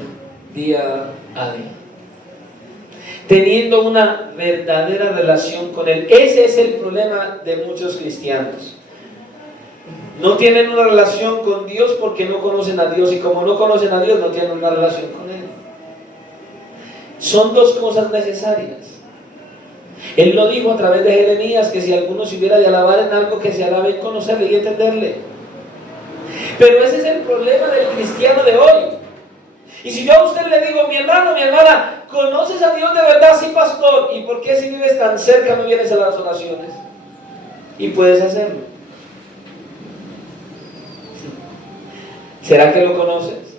día a día, teniendo una verdadera relación con Él. Ese es el problema de muchos cristianos. No tienen una relación con Dios porque no conocen a Dios, y como no conocen a Dios, no tienen una relación con Él. Son dos cosas necesarias. Él lo dijo a través de Jeremías, que si alguno se hubiera de alabar en algo, que se alabe en conocerle y entenderle. Pero ese es el problema del cristiano de hoy. Y si yo a usted le digo, mi hermano, mi hermana, ¿conoces a Dios de verdad? Sí, pastor. ¿Y por qué si vives tan cerca no vienes a las oraciones? Y puedes hacerlo. ¿Será que lo conoces?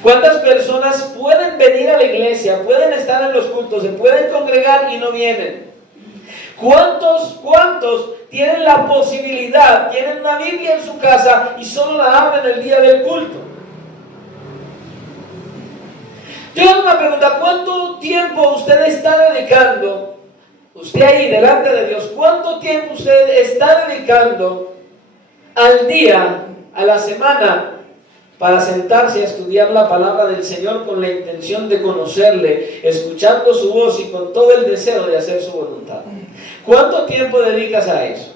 ¿Cuántas personas pueden venir a la iglesia, pueden estar en los cultos, se pueden congregar y no vienen? ¿Cuántos tienen la posibilidad, tienen una Biblia en su casa y solo la abren el día del culto? Yo le hago una pregunta: ¿cuánto tiempo usted está dedicando usted ahí delante de Dios, ¿cuánto tiempo usted está dedicando al día, a la semana, para sentarse a estudiar la palabra del Señor con la intención de conocerle, escuchando su voz y con todo el deseo de hacer su voluntad? ¿Cuánto tiempo dedicas a eso?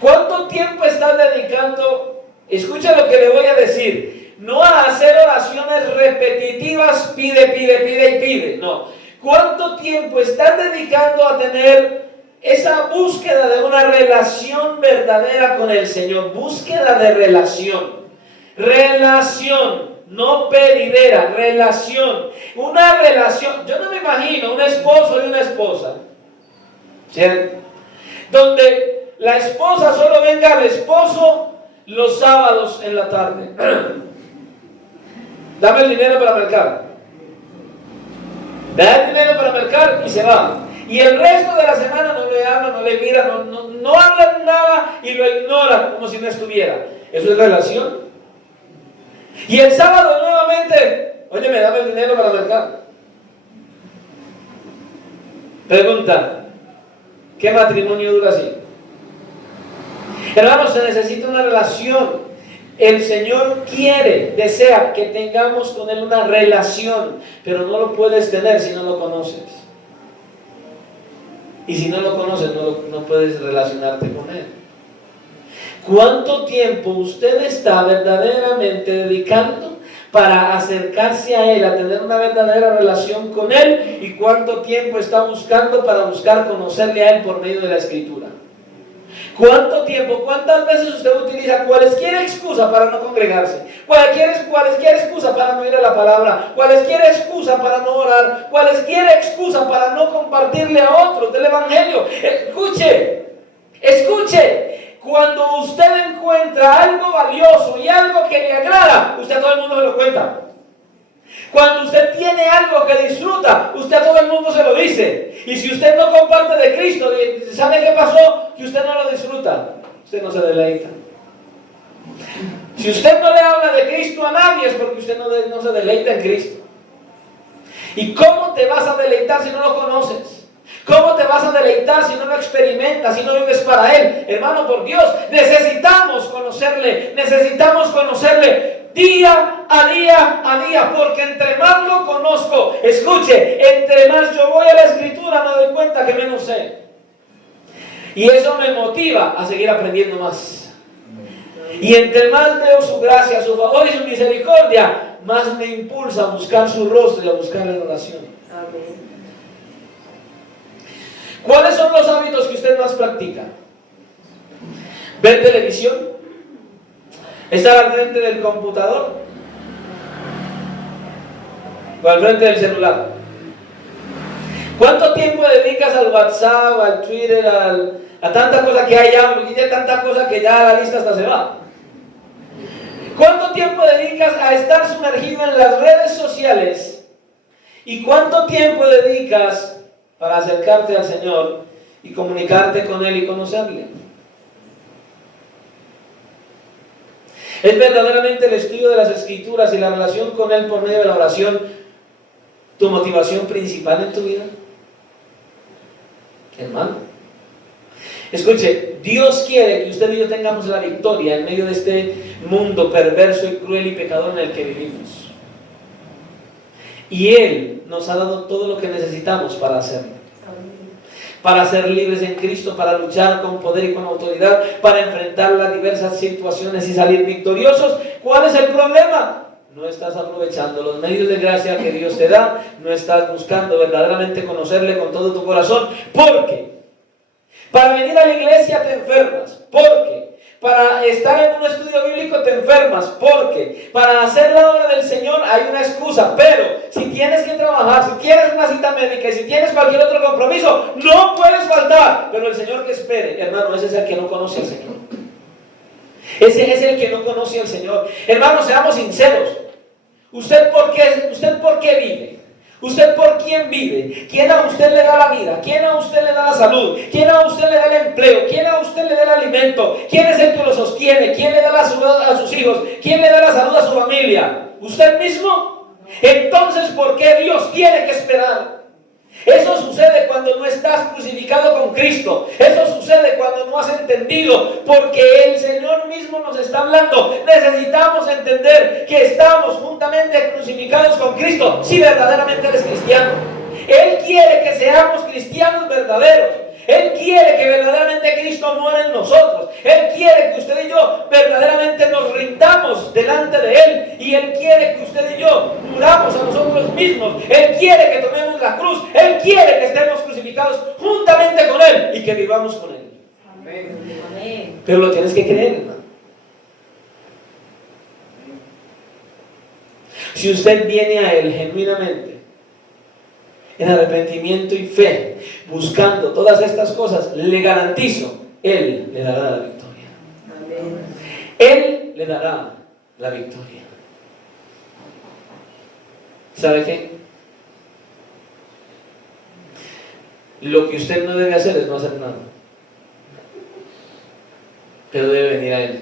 ¿Cuánto tiempo estás dedicando? Escucha lo que le voy a decir. No a hacer oraciones repetitivas, pide, pide, pide y pide. No. ¿Cuánto tiempo estás dedicando a tener esa búsqueda de una relación verdadera con el Señor? Búsqueda de relación. Relación, no pedidera, relación. Una relación. Yo no me imagino un esposo y una esposa, ¿cierto?, donde la esposa solo venga al esposo los sábados en la tarde. Dame el dinero para mercar. Da el dinero para mercar y se va. Y el resto de la semana no le habla, no le mira, no habla nada y lo ignora como si no estuviera. ¿Eso es relación? Y el sábado nuevamente, oye, me dame el dinero para mercar. Pregunta, ¿qué matrimonio dura así? Hermanos, se necesita una relación. El Señor quiere, desea que tengamos con Él una relación, pero no lo puedes tener si no lo conoces. Y si no lo conoces, no puedes relacionarte con Él. ¿Cuánto tiempo usted está verdaderamente dedicando para acercarse a Él, a tener una verdadera relación con Él? ¿Y cuánto tiempo está buscando para buscar conocerle a Él por medio de la Escritura? ¿Cuánto tiempo, cuántas veces usted utiliza cualquier excusa para no congregarse? Cualquier excusa para no ir a la palabra, cualquier excusa para no orar, cualquier excusa para no compartirle a otros del Evangelio. Escuche, cuando usted encuentra algo valioso y algo que le agrada, usted a todo el mundo se lo cuenta. Cuando usted tiene algo que disfruta, usted a todo el mundo se lo dice. Y si usted no comparte de Cristo, ¿sabe qué pasó? Que usted no lo disfruta, usted no se deleita. Si usted no le habla de Cristo a nadie, es porque usted no se deleita en Cristo. ¿Y cómo te vas a deleitar si no lo conoces? ¿Cómo te vas a deleitar si no lo experimentas, si no vives para Él? Hermano, por Dios, necesitamos conocerle día a día, porque entre más lo conozco, escuche, entre más yo voy a la Escritura me doy cuenta que menos sé. Y eso me motiva a seguir aprendiendo más. Y entre más veo su gracia, su favor y su misericordia, más me impulsa a buscar su rostro y a buscarle en oración. Amén. ¿Cuáles son los hábitos que usted más practica? ¿Ver televisión? ¿Estar al frente del computador? ¿O al frente del celular? ¿Cuánto tiempo dedicas al WhatsApp, al Twitter, a tanta cosa que hay ya? Porque ya hay tanta cosa que ya la lista hasta se va. ¿Cuánto tiempo dedicas a estar sumergido en las redes sociales? ¿Y cuánto tiempo dedicas para acercarte al Señor y comunicarte con Él y conocerle? ¿Es verdaderamente el estudio de las Escrituras y la relación con Él por medio de la oración tu motivación principal en tu vida? Hermano, escuche, Dios quiere que usted y yo tengamos la victoria en medio de este mundo perverso y cruel y pecador en el que vivimos. Y Él nos ha dado todo lo que necesitamos para hacerlo. Para ser libres en Cristo, para luchar con poder y con autoridad, para enfrentar las diversas situaciones y salir victoriosos. ¿Cuál es el problema? No estás aprovechando los medios de gracia que Dios te da, no estás buscando verdaderamente conocerle con todo tu corazón. ¿Por qué? Para venir a la iglesia te enfermas. ¿Por qué? Para estar en un estudio bíblico te enfermas. ¿Por qué? Para hacer la obra del Señor hay una excusa. Pero si tienes que trabajar, si tienes una cita médica y si tienes cualquier otro compromiso, no puedes faltar. Pero el Señor que espere, hermano, ese es el que no conoce al Señor. Ese es el que no conoce al Señor. Hermanos, seamos sinceros. ¿Usted por qué vive? ¿Usted por quién vive? ¿Quién a usted le da la vida? ¿Quién a usted le da la salud? ¿Quién a usted le da el empleo? ¿Quién a usted le da el alimento? ¿Quién es el que lo sostiene? ¿Quién le da la salud a sus hijos? ¿Quién le da la salud a su familia? ¿Usted mismo? Entonces, ¿por qué Dios tiene que esperar? Eso sucede cuando no estás crucificado con Cristo. Eso sucede cuando no has entendido, porque el Señor mismo nos está hablando. Necesitamos entender que estamos juntamente crucificados con Cristo si verdaderamente eres cristiano. Él quiere que seamos cristianos verdaderos. Él quiere que verdaderamente Cristo muera en nosotros. Él quiere que usted y yo verdaderamente nos rindamos delante de Él. Y Él quiere que usted y yo muramos a nosotros mismos. Él quiere que tomemos la cruz. Él quiere que estemos crucificados juntamente con Él y que vivamos con Él. Amén. Pero lo tienes que creer, hermano. Si usted viene a Él genuinamente, en arrepentimiento y fe, buscando todas estas cosas, le garantizo, Él le dará la victoria. Amén. Él le dará la victoria. ¿Sabe qué? Lo que usted no debe hacer es no hacer nada, pero debe venir a Él.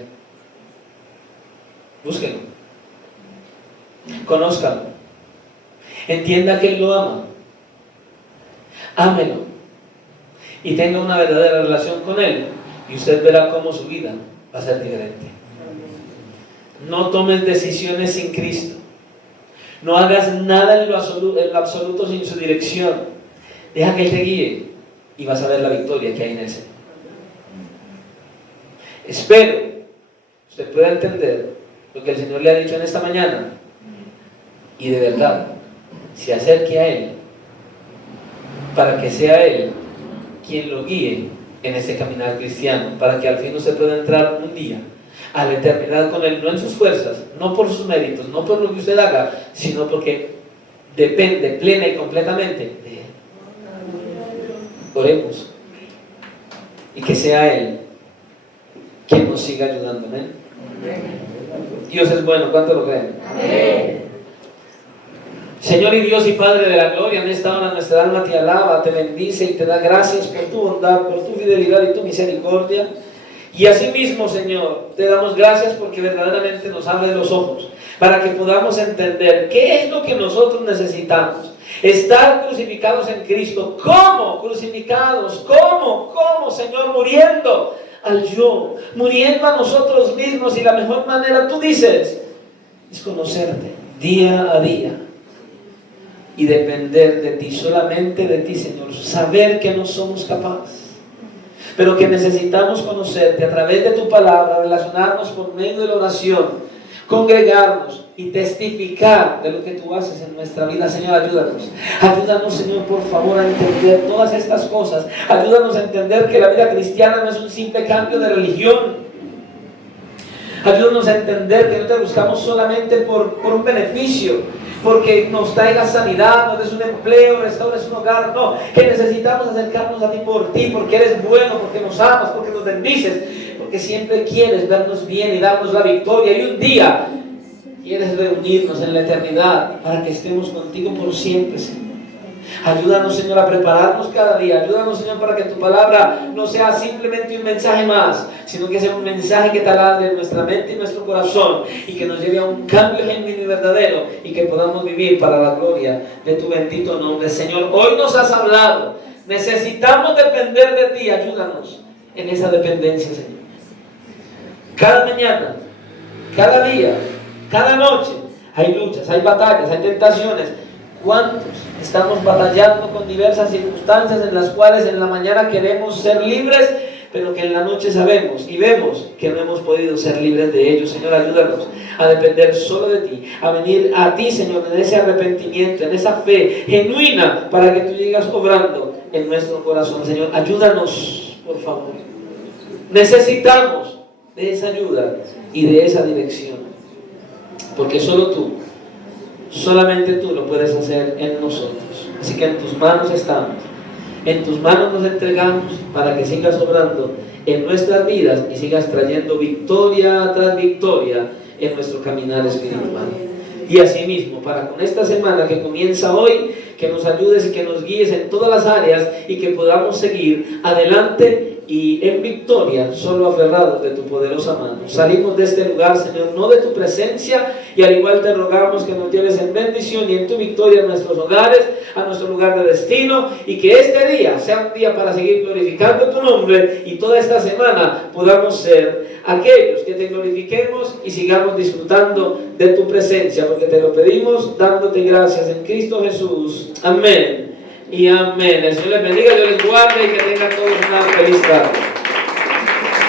Búsquenlo, conózcalo, entienda que Él lo ama. Ámelo y tenga una verdadera relación con Él, y usted verá cómo su vida va a ser diferente. No tomes decisiones sin Cristo. No hagas nada en lo absoluto sin su dirección. Deja que Él te guíe y vas a ver la victoria que hay en el Señor. Espero que usted pueda entender lo que el Señor le ha dicho en esta mañana y de verdad se acerque a Él, para que sea Él quien lo guíe en ese caminar cristiano, para que al fin usted pueda entrar un día a la eternidad con Él, no en sus fuerzas, no por sus méritos, no por lo que usted haga, sino porque depende plena y completamente de Él. Oremos y que sea Él quien nos siga ayudando. Amén. Dios es bueno, ¿cuánto lo creen? Amén. Señor y Dios y Padre de la gloria, en esta hora nuestra alma te alaba, te bendice y te da gracias por tu bondad, por tu fidelidad y tu misericordia. Y asimismo, Señor, te damos gracias porque verdaderamente nos abre los ojos para que podamos entender qué es lo que nosotros necesitamos. Estar crucificados en Cristo. ¿Cómo crucificados? ¿Cómo, Señor? Muriendo al yo, muriendo a nosotros mismos. Y la mejor manera, tú dices, es conocerte día a día y depender de ti, solamente de ti, Señor. Saber que no somos capaces, pero que necesitamos conocerte a través de tu palabra, relacionarnos por medio de la oración, congregarnos y testificar de lo que tú haces en nuestra vida. Señor, ayúdanos. Ayúdanos, Señor, por favor, a entender todas estas cosas. Ayúdanos a entender que la vida cristiana no es un simple cambio de religión. Ayúdanos a entender que no te buscamos solamente por un beneficio, porque nos traiga sanidad, nos des un empleo, restaures un hogar. No, que necesitamos acercarnos a ti por ti, porque eres bueno, porque nos amas, porque nos bendices, porque siempre quieres vernos bien y darnos la victoria. Y un día quieres reunirnos en la eternidad para que estemos contigo por siempre, Señor. Ayúdanos, Señor, a prepararnos cada día. Ayúdanos, Señor, para que tu palabra no sea simplemente un mensaje más, sino que sea un mensaje que taladre en nuestra mente y nuestro corazón, y que nos lleve a un cambio genuino y verdadero, y que podamos vivir para la gloria de tu bendito nombre. Señor, hoy nos has hablado. Necesitamos depender de ti. Ayúdanos en esa dependencia, Señor. Cada mañana, cada día, cada noche hay luchas, hay batallas, hay tentaciones. ¿Cuántos estamos batallando con diversas circunstancias en las cuales en la mañana queremos ser libres, pero que en la noche sabemos y vemos que no hemos podido ser libres de ellos? Señor, ayúdanos a depender solo de ti, a venir a ti, Señor, en ese arrepentimiento, en esa fe genuina, para que tú sigas obrando en nuestro corazón. Señor, ayúdanos, por favor. Necesitamos de esa ayuda y de esa dirección, porque solo tú, solamente tú lo puedes hacer en nosotros. Así que en tus manos estamos, en tus manos nos entregamos para que sigas obrando en nuestras vidas y sigas trayendo victoria tras victoria en nuestro caminar espiritual. Y asimismo, para con esta semana que comienza hoy, que nos ayudes y que nos guíes en todas las áreas y que podamos seguir adelante y en victoria, solo aferrados de tu poderosa mano. Salimos de este lugar, Señor, no de tu presencia, Y al igual te rogamos que nos lleves en bendición y en tu victoria a nuestros hogares, a nuestro lugar de destino, y que este día sea un día para seguir glorificando tu nombre, y toda esta semana podamos ser aquellos que te glorifiquemos y sigamos disfrutando de tu presencia, porque te lo pedimos dándote gracias en Cristo Jesús. Amén y amén. El Señor les bendiga, Dios les guarde y que tengan todos una feliz tarde.